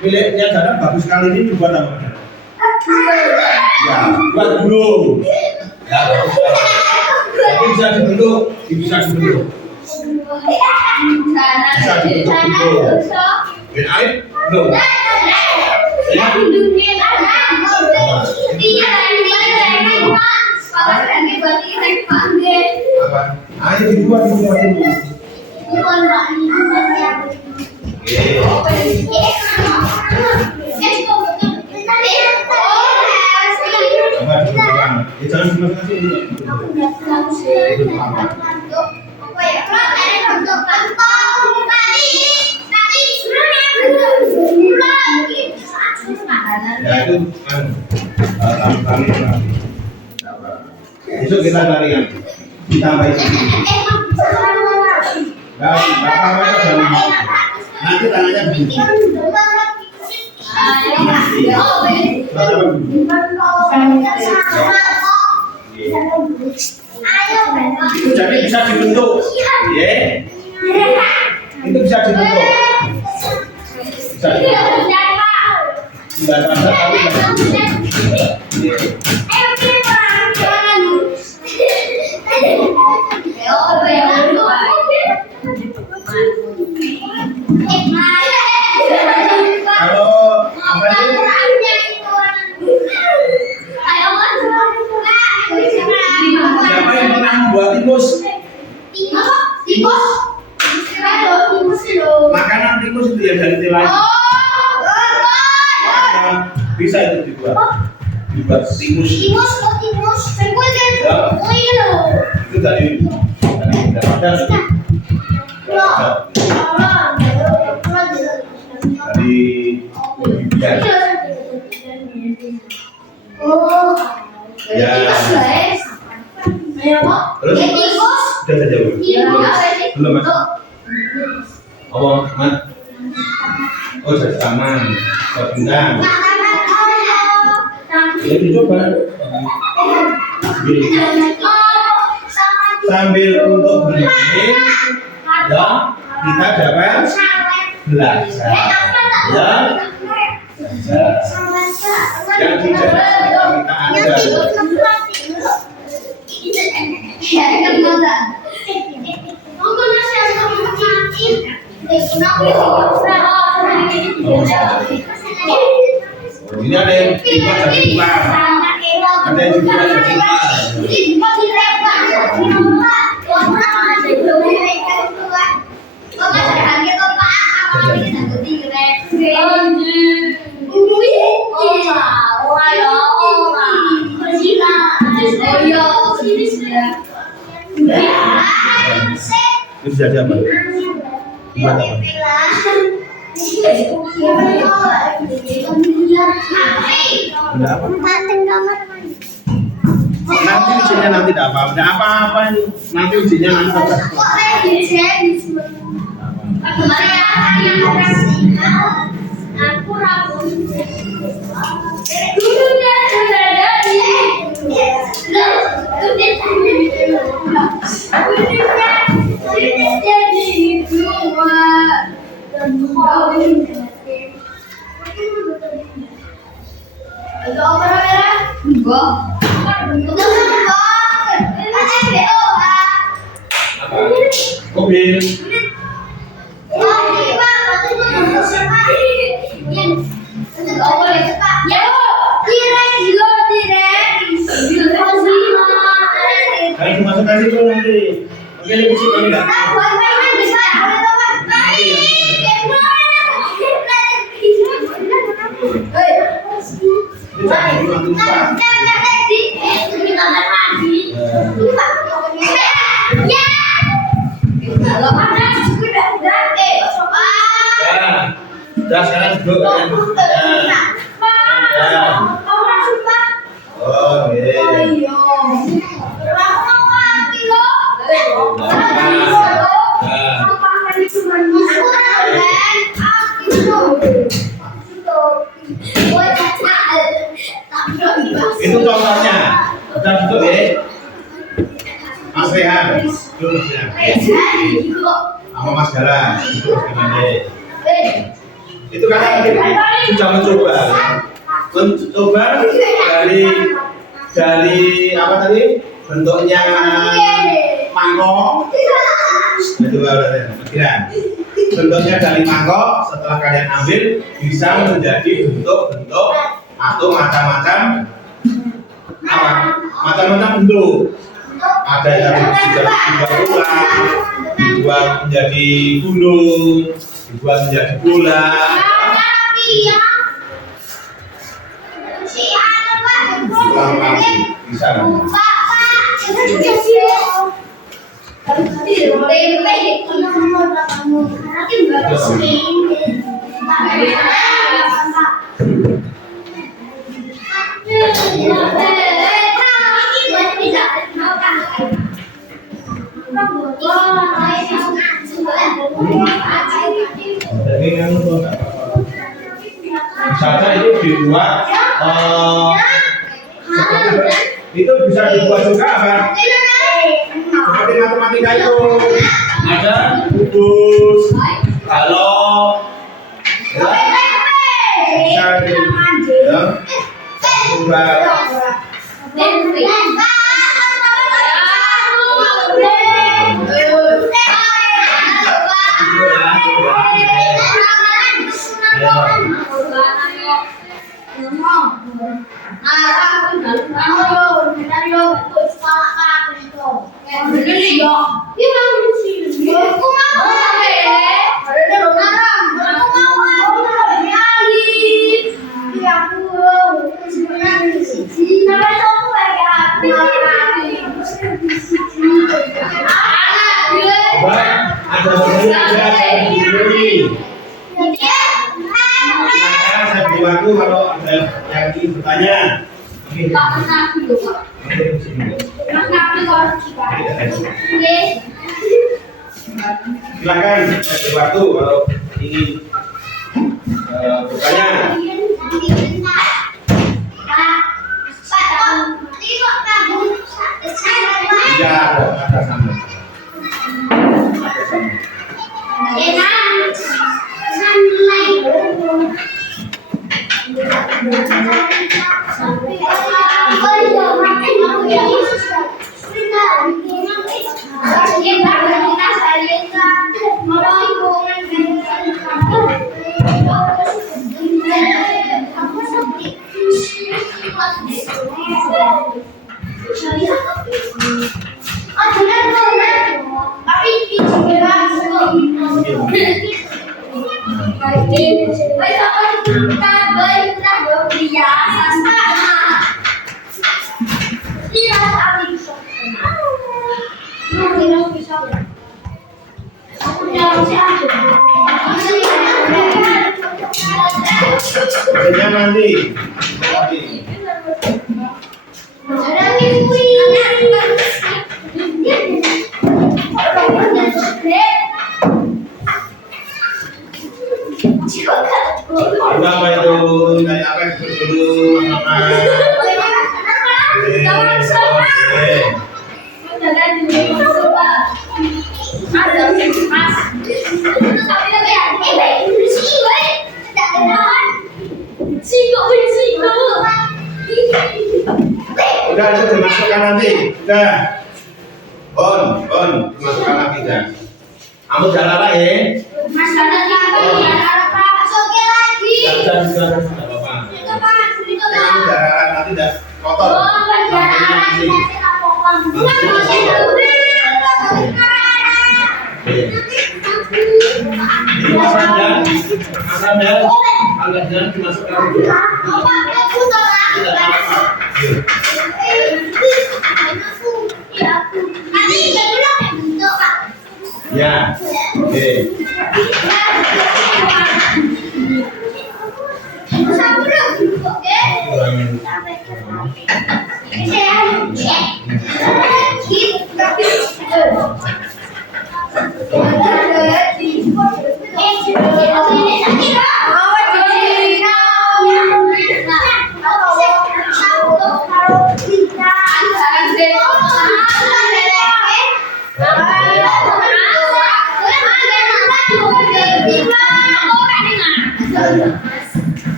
Miliknya Dana bagus sekali ini dibuat apa? Ya, buat gulung. Ya, tapi bisa dibentuk, bisa dibentuk. Bisa dibentuk. Bin air, belum. Ya. Apa? Air dibuat dulu. Besok kita larian, ditambahin. Nanti tangannya begini. Itu jadi bisa dibentuk, ya. Itu bisa dibentuk. Bisa dibentuk. Tidak ada tapi siapa yang pernah membuat timus? Makanan timus itu ya dari tilang. Bisa itu dibuat timus. Ya, itu dari bibian. Ya. Terus sudah saja belum mas. Oh mas. Oh jadi taman, bintang. Ya dicoba. Sambil untuk bermain, ya kita dapat belajar. Ya. Yang tidak kita ada. Ini ada yang dibuat jadi ular, ada yang dibuat jadi ular. Ini bisa jadi apa? Buat apa? Benda apa? Nanti ujinya nanti tidak apa, tidak apa-apa ini. Nanti ujinya nanti apa? Mobil. Kalau dimasukkan situ nanti, mungkin di situ enggak. Sudah sekarang duduk kan? Oh, itu contohnya. Sudah duduk ya, Mas Rehan, duduk sama Mas Gara, duduk itu kan sudah mencoba dari apa tadi bentuknya mangkok itu bentuknya dari mangkok. Setelah kalian ambil bisa menjadi bentuk-bentuk atau macam-macam bentuk. Ada yang dibuat ulang, dibuat menjadi gunung, dibuat menjadi bola. Bisa. Misalnya itu dibuat itu bisa dibuat juga apa? Seperti matematika itu ada kubus, balok, bisa waktu kalau ada yang ingin bertanya. Silakan ada waktu kalau ingin bertanya. Tidak ada sama. Sampai Kerja nanti. Berapa itu? Dari apa dulu? Udah itu dimasukkan nanti. Udah. On, dimasukkan lagi dah. Kamu jalan lah ya. Jangan apa-apa. Kamu jalan nanti dah kotor. Agak jangan dimasukkan dulu. Ya, oke.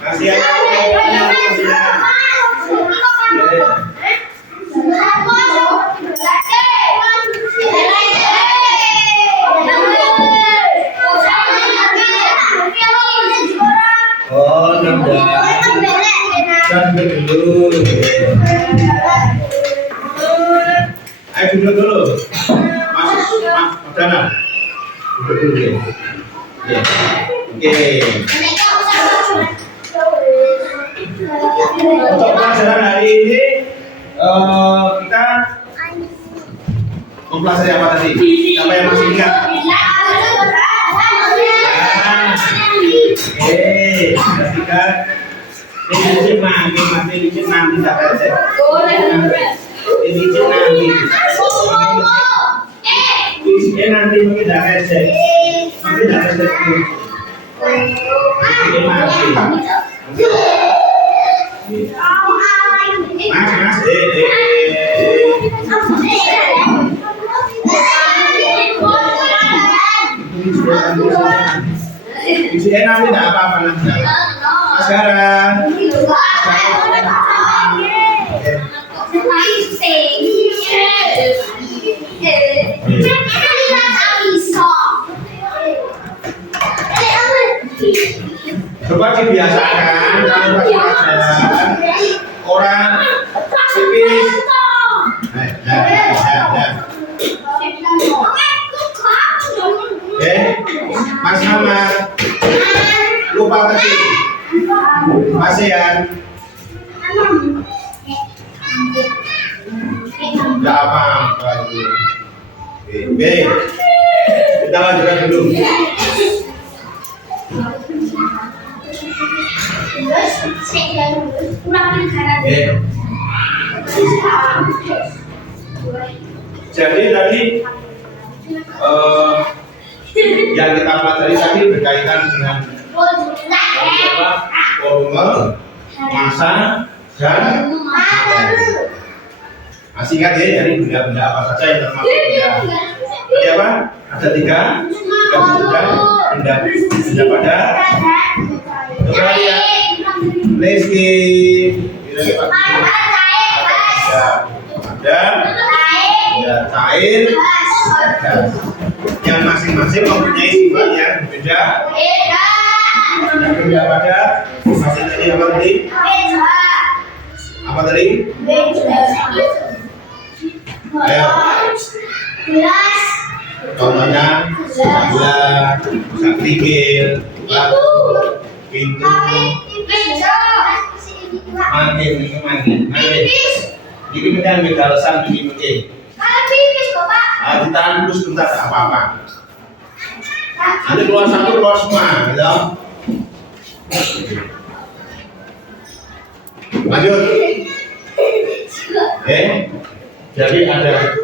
Masih oh, nambah. Kan dulu. Ayo duduk dulu. Mas Dana. Duduk dulu ya. Oke. Untuk pelajaran hari ini kita mempelajari apa tadi? Siapa yang masih ingat? Perhatikan. Ini licin nanti, masih licin nanti tak ada. Ini licin nanti. Ini nanti mungkin tak ada. Mungkin tak ada. Ini masih. Mas, Isi nanti tidak apa-apa nanti. Sekarang. Coba dibiasakan kalau pas pelajaran orang tipis. Mas Hamad lupa tadi Mas Ian tidak apa-apa. B kita lanjutkan dulu. Jadi tadi yang kita pelajari tadi berkaitan dengan volume, massa, dan materi. Masih ingat ya, jadi benda-benda apa saja yang termasuk benda? Tadi apa? Ada tiga benda padat. Coba lihat. Rizky. Ada cair, gas. Yang masing-masing mempunyai sifat yang berbeda. Yang benda padat. Masih tadi apa tadi? Apa tadi? Ayo. Contohnya gula, bisa kerikil, Pintu. Makin. Ini kan megalasan begini. Ditahan dulu sebentar, tak apa-apa. Nanti keluar satu, keluar semua, gitu. Lanjut. Jadi ada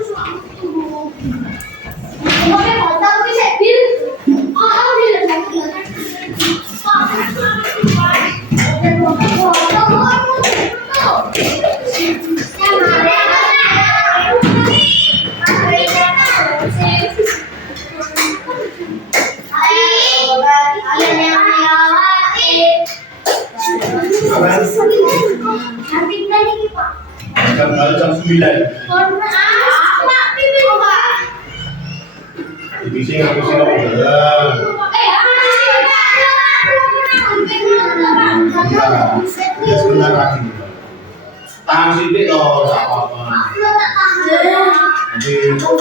jam 9. Bising aku sih ya sebentar lagi. Tahan sidik loh, tak apa-apa. Nanti untuk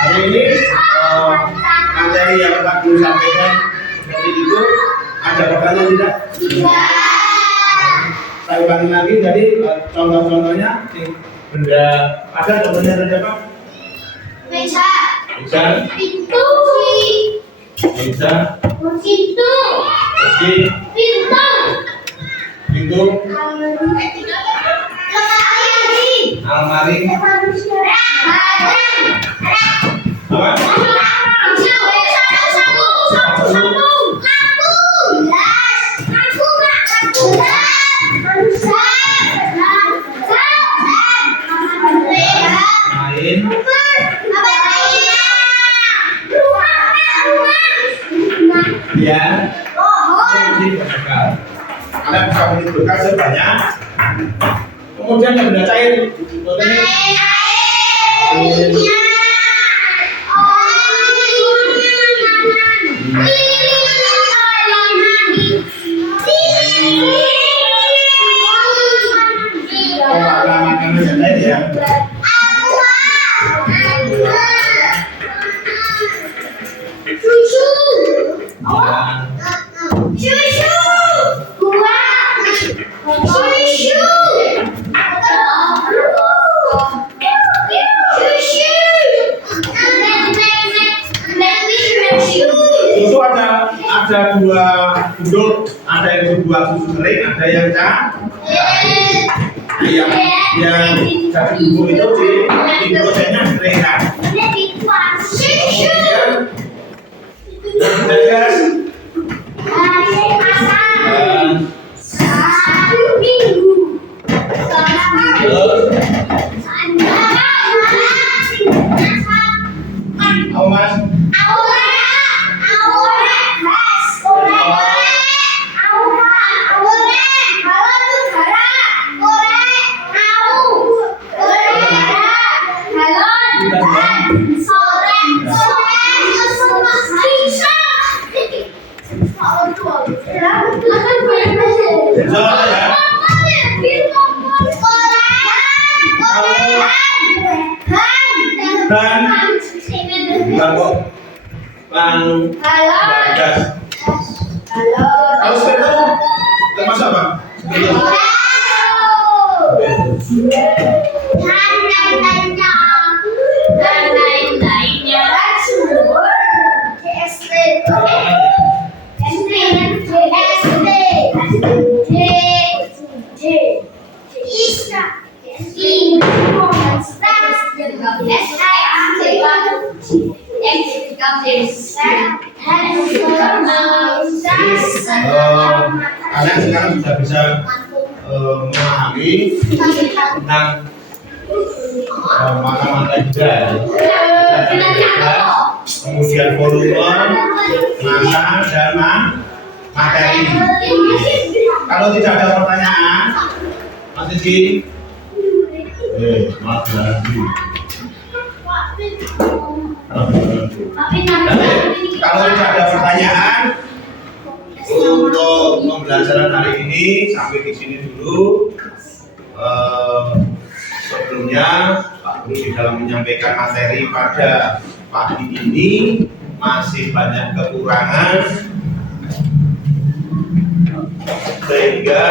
hari ini materi yang Pak Guru sampaikan seperti itu. Ada pertanyaan tidak? Saya ulangi lagi, jadi contoh-contohnya benda ada contohnya ada apa? Meja. Pintu. Meja. Pintu. Pintu. Almari. Apa? Ya. Anda bisa menentukan sebanyak. Kemudian yang benda cair. Makanan yang lain ya. Susu ada dua bunduk, ada yang dua susu kering, ada yang yang satu bubuk itu di prosesnya kering kan. Dan gas. Kalau sepeda termasuk apa? Dan lain-lainnya. Kalian sekarang sudah bisa memahami tentang mata-mata juga, kemudian volume, massa, dan materi. Kalau tidak ada pertanyaan, Mas Rizky, maaf lagi. Kalau tidak ada pertanyaan untuk pembelajaran hari ini sampai di sini dulu. Tentunya Pak Guru di dalam menyampaikan materi pada pagi ini masih banyak kekurangan sehingga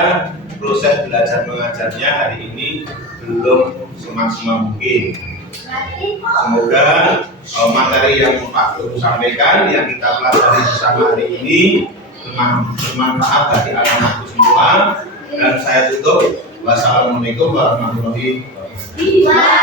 proses belajar mengajarnya hari ini belum semaksimal mungkin. Semoga materi yang Pak Guru sampaikan yang kita pelajari bersama hari ini bermanfaat bagi anak-anakku semua. Dan saya tutup. Wassalamualaikum warahmatullahi wabarakatuh.